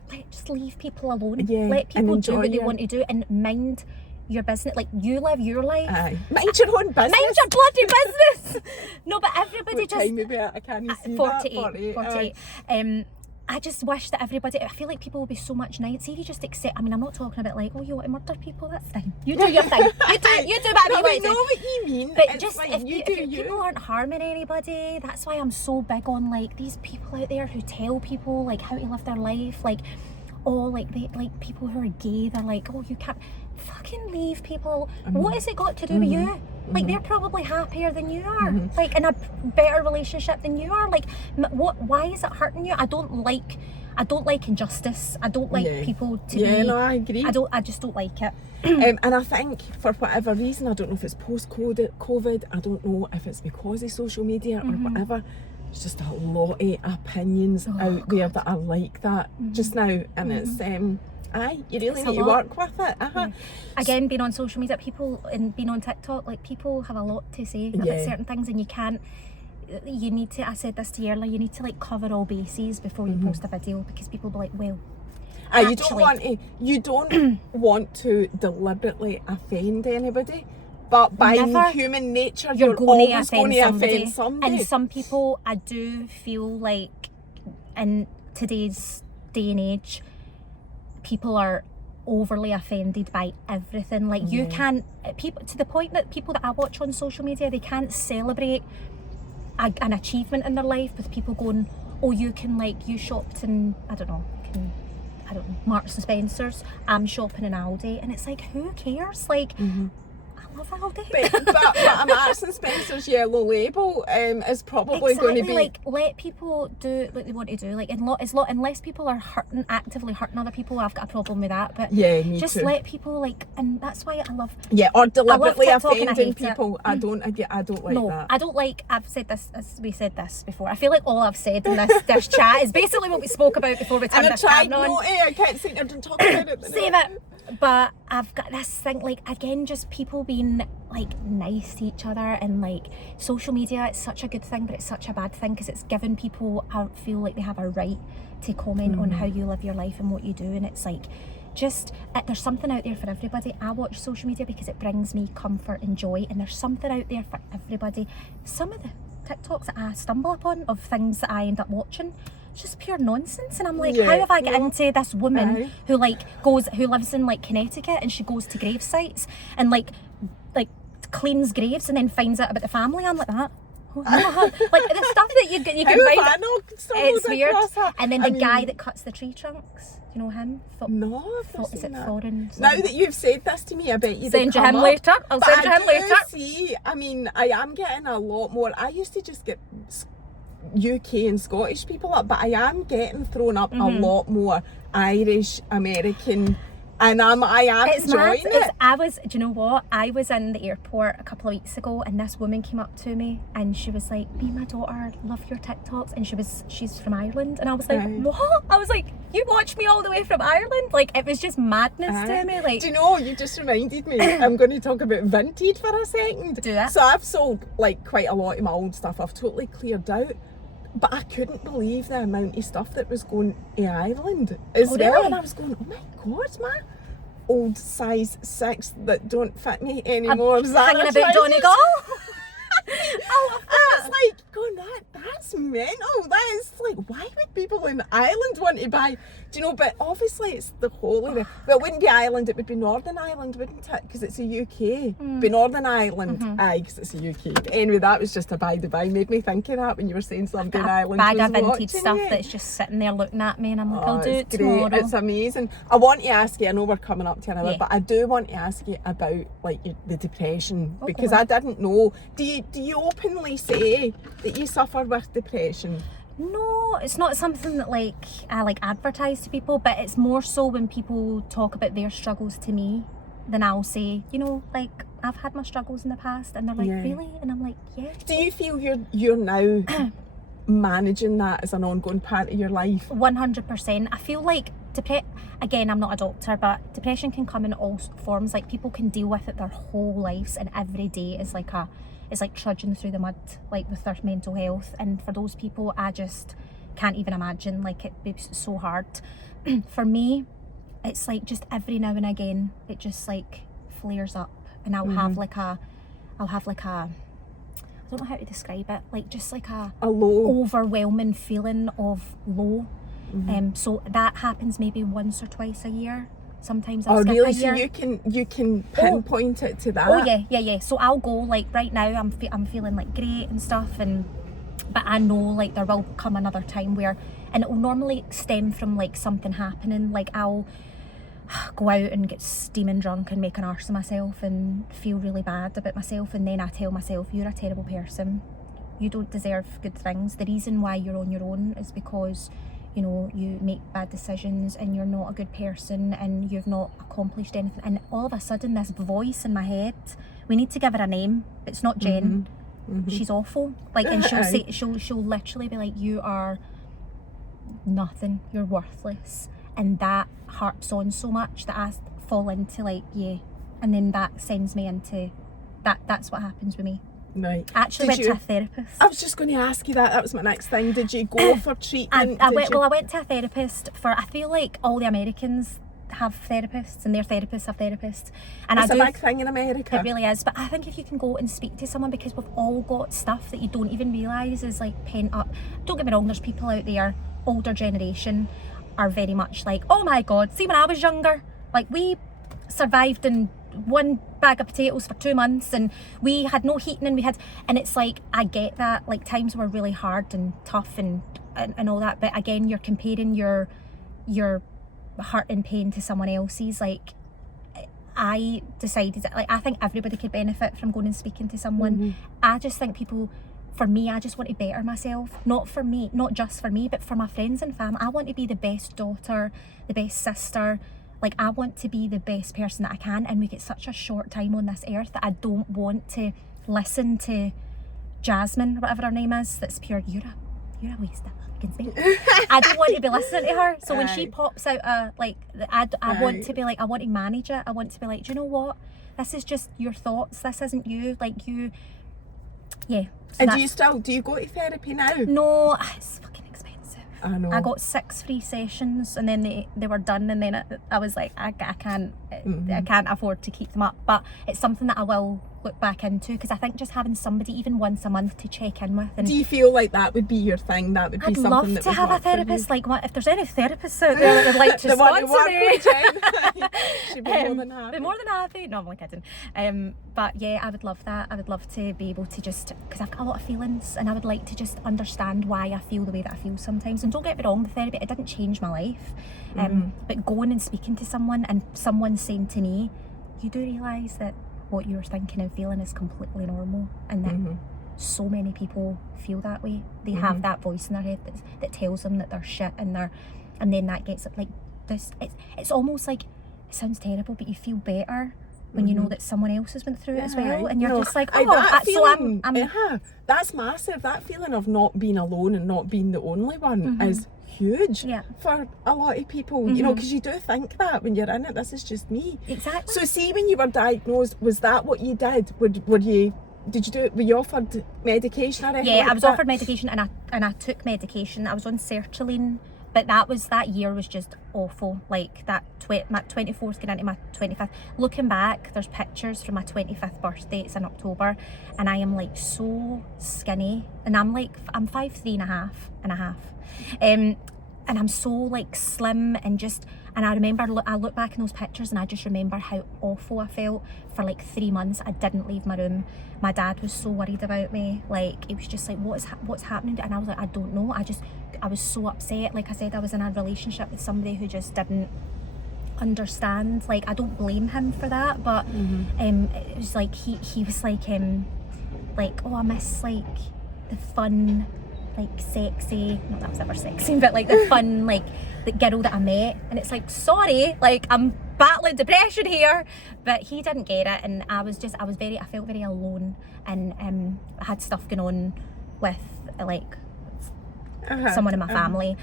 leave people alone. Let people do what they want to do and mind your business. Like, you live your life. Mind your own business. Mind your bloody business. No, but everybody just. I can't see 48. 48. I just wish that everybody, I feel like people will be so much nicer. See if you just accept, I mean, I'm not talking about like, oh, you want to murder people, that's fine. You do your thing. You do that. I know what you mean. But just, like, if people aren't harming anybody, that's why I'm so big on like these people out there who tell people like how to live their life. Like, oh, like people who are gay, they're like, oh, you can't fucking leave people. What has it got to do with you? Like they're probably happier than you are, like in a better relationship than you are. Like, why is it hurting you? I don't like injustice. I don't like people to be. Yeah, no, I agree. I just don't like it. And I think for whatever reason, I don't know if it's post-COVID, I don't know if it's because of social media or whatever, there's just a lot of opinions out there that are like that just now, and it's you really need to work with it. Again, being on social media, people, and being on TikTok, like, people have a lot to say about certain things, and you need to, I said this to you earlier, you need to like cover all bases before you post a video, because people will be like, well, you don't want to deliberately offend anybody, but by human nature you're always going to offend somebody. And some people, I do feel like in today's day and age, people are overly offended by everything. Like, you can't, people, to the point that people that I watch on social media, they can't celebrate an achievement in their life with people going, oh, you can, like, you shopped in, I don't know, Marks and Spencer's, I'm shopping in Aldi, and it's like, who cares? Like, I love Aldi. but a Marks and Spencer's yellow label is probably going to be like, let people do what they want to do. Like, unless people are actively hurting other people, I've got a problem with that. But me just too. Let people, like, and that's why I love. Yeah, or deliberately offending people. I don't like that. I don't like. I've said this, as we said this before. I feel like all I've said in this chat is basically what we spoke about before we turned this camera on. I can't say I didn't talk about it. Save it. But I've got this thing, like, again, just people being like nice to each other, and like social media, it's such a good thing, but it's such a bad thing, because it's given people, I feel like they have a right to comment on how you live your life and what you do, and it's like, just there's something out there for everybody. I watch social media because it brings me comfort and joy, and there's something out there for everybody. Some of the TikToks that I stumble upon of things that I end up watching, it's just pure nonsense, and I'm like, how have I got into this woman who lives in like Connecticut, and she goes to grave sites and like cleans graves and then finds out about the family. I'm like, that. Like the stuff that you can find, it's weird. And then the guy that cuts the tree trunks, do you know him? Is it Thorin? Now that you've said this to me, I bet you send you him later. I'll send you him later. See, I mean, I am getting a lot more. I used to just get UK and Scottish people up, but I am getting thrown up a lot more Irish, American, and I am enjoying it. Do you know what? I was in the airport a couple of weeks ago, and this woman came up to me and she was like, me and my daughter love your TikToks, and she's from Ireland, and I was like, what? I was like, you watch me all the way from Ireland? Like, it was just madness to me. Like, do you know, you just reminded me, I'm going to talk about vintage for a second. Do that. So I've sold like quite a lot of my old stuff. I've totally cleared out. But I couldn't believe the amount of stuff that was going to Ireland as well. Really? And I was going, oh my God, my old size 6 that don't fit me anymore. Hanging about Donegal? I was like, going, that's mental. That is like, why would people in Ireland want to buy? Do you know? But obviously it's the whole of well, it wouldn't be Ireland, it would be Northern Ireland, wouldn't it? Because it's a UK. Be Northern Ireland, aye, because it's a UK. But anyway, that was just a by the by. Made me think of that when you were saying something in Ireland. Bag of vintage stuff that's just sitting there looking at me, and I'm like, I'll do it tomorrow. It's amazing. I want to ask you, I know we're coming up to an hour, but I do want to ask you about like the depression, because I didn't know. Do you openly say that you suffer with depression? No, it's not something that like I like advertise to people, but it's more so when people talk about their struggles to me, then I'll say, you know, like, I've had my struggles in the past, and they're like, really? And I'm like, yeah. Do you feel you're now managing that as an ongoing part of your life? 100%. I feel like again, I'm not a doctor, but depression can come in all forms. Like, people can deal with it their whole lives, and every day is like trudging through the mud, like, with their mental health. And for those people, I just can't even imagine, like, it'd be so hard. For me, it's like just every now and again it just like flares up, and I'll have like a I don't know how to describe it, like just like a low, overwhelming feeling of low. So that happens maybe once or twice a year. Sometimes I'll skip a year. So you can pinpoint it to that? Oh yeah. So I'll go, like, right now I'm feeling like great and stuff, but I know like there will come another time where, and it will normally stem from like something happening. Like I'll go out and get steaming drunk and make an arse of myself and feel really bad about myself, and then I tell myself, you're a terrible person, you don't deserve good things. The reason why you're on your own is because, you know, you make bad decisions and you're not a good person and you've not accomplished anything. And all of a sudden this voice in my head, we need to give her a name. It's not Jen. She's awful. Like, and she'll say, she'll literally be like, you are nothing, you're worthless. And that harps on so much that I fall into like, yeah. And then that sends me into that's what happens with me. Right. I actually went to a therapist. I was just going to ask you that. That was my next thing. Did you go for treatment? I went to a therapist for, I feel like all the Americans have therapists and their therapists have therapists. And it's a big thing in America. It really is. But I think if you can go and speak to someone, because we've all got stuff that you don't even realise is like pent up. Don't get me wrong, there's people out there, older generation, are very much like, oh my God, see when I was younger, like we survived in one bag of potatoes for 2 months and we had no heating and it's like, I get that, like times were really hard and tough and all that, but again, you're comparing your hurt and pain to someone else's. Like, I decided that, like, I think everybody could benefit from going and speaking to someone. I just think for me, I just want to better myself, not just for me, but for my friends and family. I want to be the best daughter, the best sister. Like, I want to be the best person that I can, and we get such a short time on this earth that I don't want to listen to Jasmine, or whatever her name is, that's pure, you're a waste of fucking space. I don't want to be listening to her. So when she pops out I want to be like, I want to manage it. I want to be like, do you know what? This is just your thoughts. This isn't you. Like, you, yeah. So and do you go to therapy now? No, it's fucking expensive. I know. I got 6 free sessions and then they were done, and then I was like, I can't afford to keep them up. But it's something that I will look back into, because I think just having somebody even once a month to check in with. And do you feel like that would be your thing? That would be something that would work for you? I'd love to have a therapist. Like, what if there's any therapists out there that would like to sponsor me? She'd be more than happy. Be more than happy. No, I'm only kidding. But yeah, I would love that. I would love to be able to just, because I've got a lot of feelings and I would like to just understand why I feel the way that I feel sometimes. And don't get me wrong, the therapy, it didn't change my life. But going and speaking to someone and someone saying to me, you do realise that what you're thinking and feeling is completely normal, and that so many people feel that way. They have that voice in their head that tells them that they're shit, and then that gets like this. It's almost like, it sounds terrible, but you feel better when you know that someone else has went through it as well, and you're just like, oh, that's massive. That feeling of not being alone and not being the only one is huge for a lot of people, you know, because you do think that when you're in it, this is just me. Exactly. So see, when you were diagnosed, was that what you did? Were you offered medication or anything? Yeah, I was offered medication, and I took medication. I was on sertraline, but that year was just awful. Like that my 24th getting into my 25th. Looking back, there's pictures from my 25th birthday. It's in October, and I am like so skinny, and I'm 5'3" and a half. And I'm so like slim, and I remember I look back in those pictures and I just remember how awful I felt for like 3 months. I didn't leave my room. My dad was so worried about me. Like, it was just like, what's happening? And I was like, I don't know. I was so upset. Like I said, I was in a relationship with somebody who just didn't understand. Like, I don't blame him for that, but it was like he was like oh, I miss like the fun, like sexy, not that I was ever sexy, but like the fun, like the girl that I met. And it's like, sorry, like I'm battling depression here. But he didn't get it, and I felt very alone, and I had stuff going on with like someone in my family.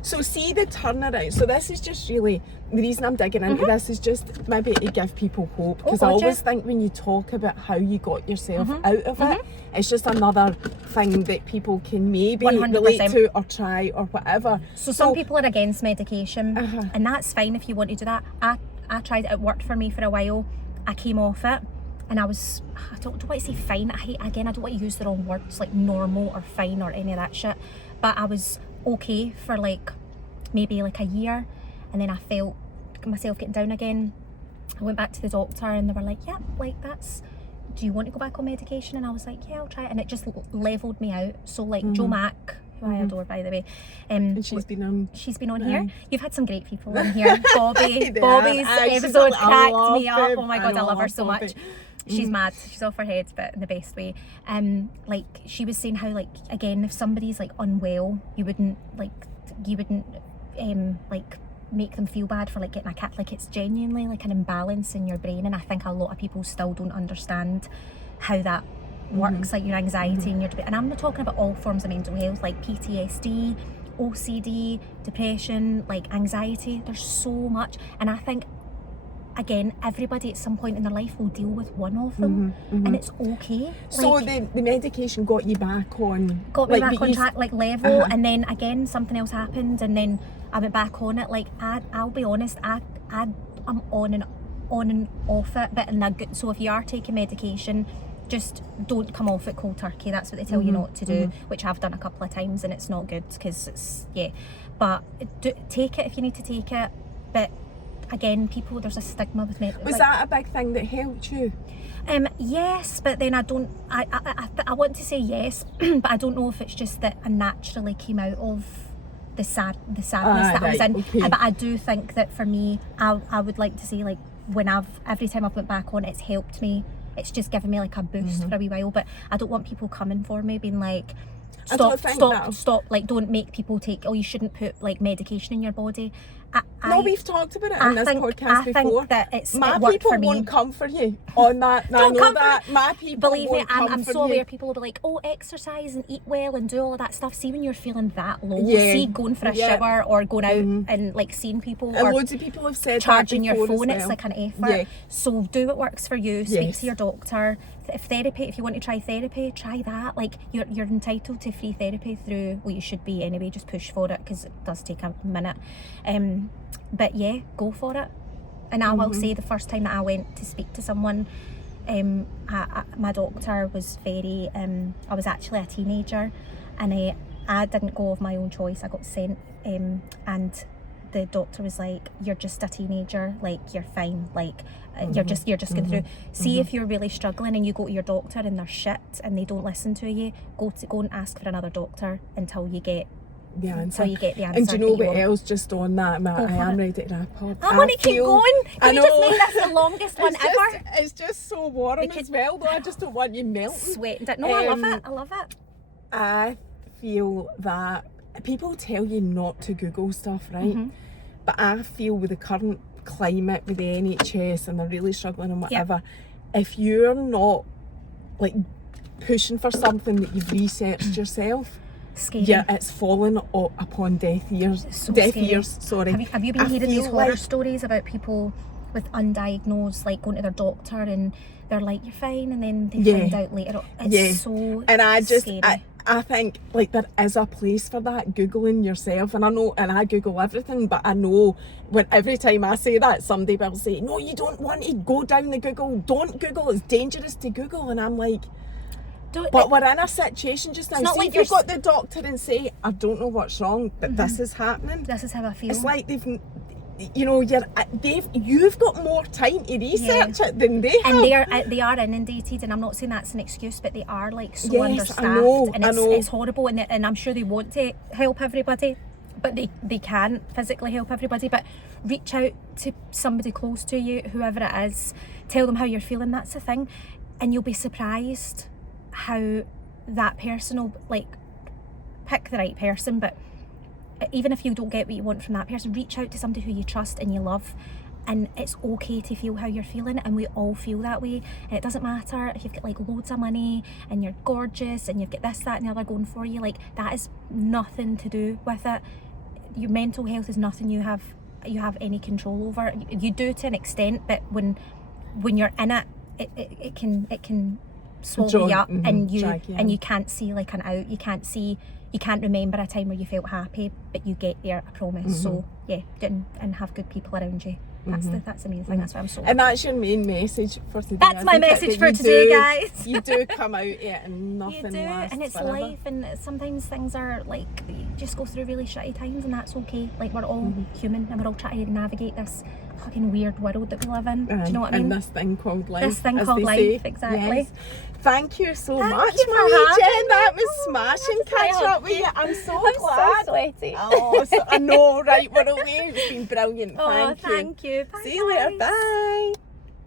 So see the turnaround. So this is just really, the reason I'm digging into this is just maybe to give people hope, because I always think when you talk about how you got yourself out of it, it's just another thing that people can maybe 100%. relate to or try or whatever. So some people are against medication, and that's fine if you want to do that. I tried it. It worked for me for a while. I came off it, and I don't want to say fine. I don't want to use the wrong words like normal or fine or any of that shit, but I was okay for like maybe like a year, and then I felt myself getting down again. I went back to the doctor, and they were like, yeah, like do you want to go back on medication? And I was like, yeah, I'll try it. And it just leveled me out. So like Joe Mack, who I adore, by the way. And she's been on. She's been on here. You've had some great people in here. Bobby's She's episode I cracked love me up. Bib. Oh my god, I love her so Bobby. much. She's mad. She's off her head, but in the best way. Like she was saying how, like, again, if somebody's like unwell, you wouldn't like make them feel bad for like getting a cat. Like, it's genuinely like an imbalance in your brain, and I think a lot of people still don't understand how that works, like your anxiety and your and I'm not talking about all forms of mental health, like PTSD, OCD, depression, like anxiety. There's so much, and I think, again, everybody at some point in their life will deal with one of them, and it's okay. So like, the medication got you back on. got me back on track, like level, and then again something else happened, and then I went back on it. Like I'll be honest, I'm on and off it, but in a good. So if you are taking medication, just don't come off it cold turkey. That's what they tell you not to do, which I've done a couple of times, and it's not good because it's But take it if you need to take it, but. Again, there's a stigma with me. Was that a big thing that helped you? Yes, but then I want to say yes, but I don't know if it's just that I naturally came out of the sadness that I was in. Okay. But I do think that for me, I would like to say, like, every time I've went back on, it's helped me. It's just given me like a boost for a wee while. But I don't want people coming for me being like, stop, like, don't make people take, you shouldn't put like medication in your body. We've talked about it in this podcast before. I think that my it worked people for me. won't come for you on that. I know that. My people Believe me, won't come I'm for so you. aware people will be like, exercise and eat well and do all of that stuff. See, when you're feeling that low, Yeah. see, going for a shower or going out and like seeing people, And or loads of people have said charging that your before phone, as it's well. like an effort. Yeah. So do what works for you. Speak Yes. to your doctor. If you want to try therapy, try that. Like, you're entitled to free therapy through, well, you should be anyway, just push for it because it does take a minute. But yeah, go for it. And I will say, the first time that I went to speak to someone, my doctor was very, I was actually a teenager, and I didn't go of my own choice. I got sent, and the doctor was like, you're just a teenager, like, you're fine, like, you're just going through. See, if you're really struggling and you go to your doctor and they're shit and they don't listen to you, go and ask for another doctor until you get the answer. the answer. And do you know that what want. else, just on that, I am ready to wrap up. I want to keep going. Can you just make this the longest one It's ever? It's just so warm as well, though. I just don't want you melting. Sweating. No, I love it. I love it. I feel that people tell you not to Google stuff, right? But I feel with the current climate, with the NHS, and they're really struggling and whatever, if you're not like pushing for something that you've researched yourself, Scary. it's fallen upon deaf ears. So Deaf scary. ears, sorry. Have you been I hearing these feel horror like- stories about people with undiagnosed, like, going to their doctor and they're like, you're fine, and then they find out later on. It's so and I just scary. I think, like, there is a place for that, Googling yourself. And I know, and I Google everything, but I know when every time I say that, somebody will say, no, you don't want to go down the Google, don't Google, it's dangerous to Google. And I'm like, but we're in a situation just now. not See, like if you got the doctor and say, I don't know what's wrong, but this is happening. This is how I feel. It's like you've got more time to research it than they have. And they are inundated, and I'm not saying that's an excuse, but they are like so understaffed, and it's horrible, and I'm sure they want to help everybody, but they can't physically help everybody. But reach out to somebody close to you, whoever it is, tell them how you're feeling. That's the thing, and you'll be surprised how that person will, like, pick the right person. But even if you don't get what you want from that person, reach out to somebody who you trust and you love, and it's okay to feel how you're feeling, and we all feel that way. And it doesn't matter if you've got like loads of money and you're gorgeous and you've got this, that and the other going for you. Like, that is nothing to do with it. Your mental health is nothing you have any control over. You do to an extent, but when you're in it, it can swallow you up, and you can't see like an out. You can't remember a time where you felt happy, but you get there, I promise. So yeah, get and have good people around you. That's the main thing. That's what I'm so. And that's your main message for today. That's my message for today, guys. You do come out and nothing You do, lasts and it's forever. life, and sometimes things are like, you just go through really shitty times, and that's okay. Like, we're all human, and we're all trying to navigate this fucking weird world that we live in. Do you know what I mean? And this thing called life. This thing as called they life, say. exactly. Yes. Thank you so Thank much, you for Marie having Jen. me. That was Oh, smashing that's my catching up with you. I'm so glad. So sweaty. Oh, I know, right? We're away. It's been brilliant. Oh, Thank you. thank you. Bye, See you later. guys. Bye.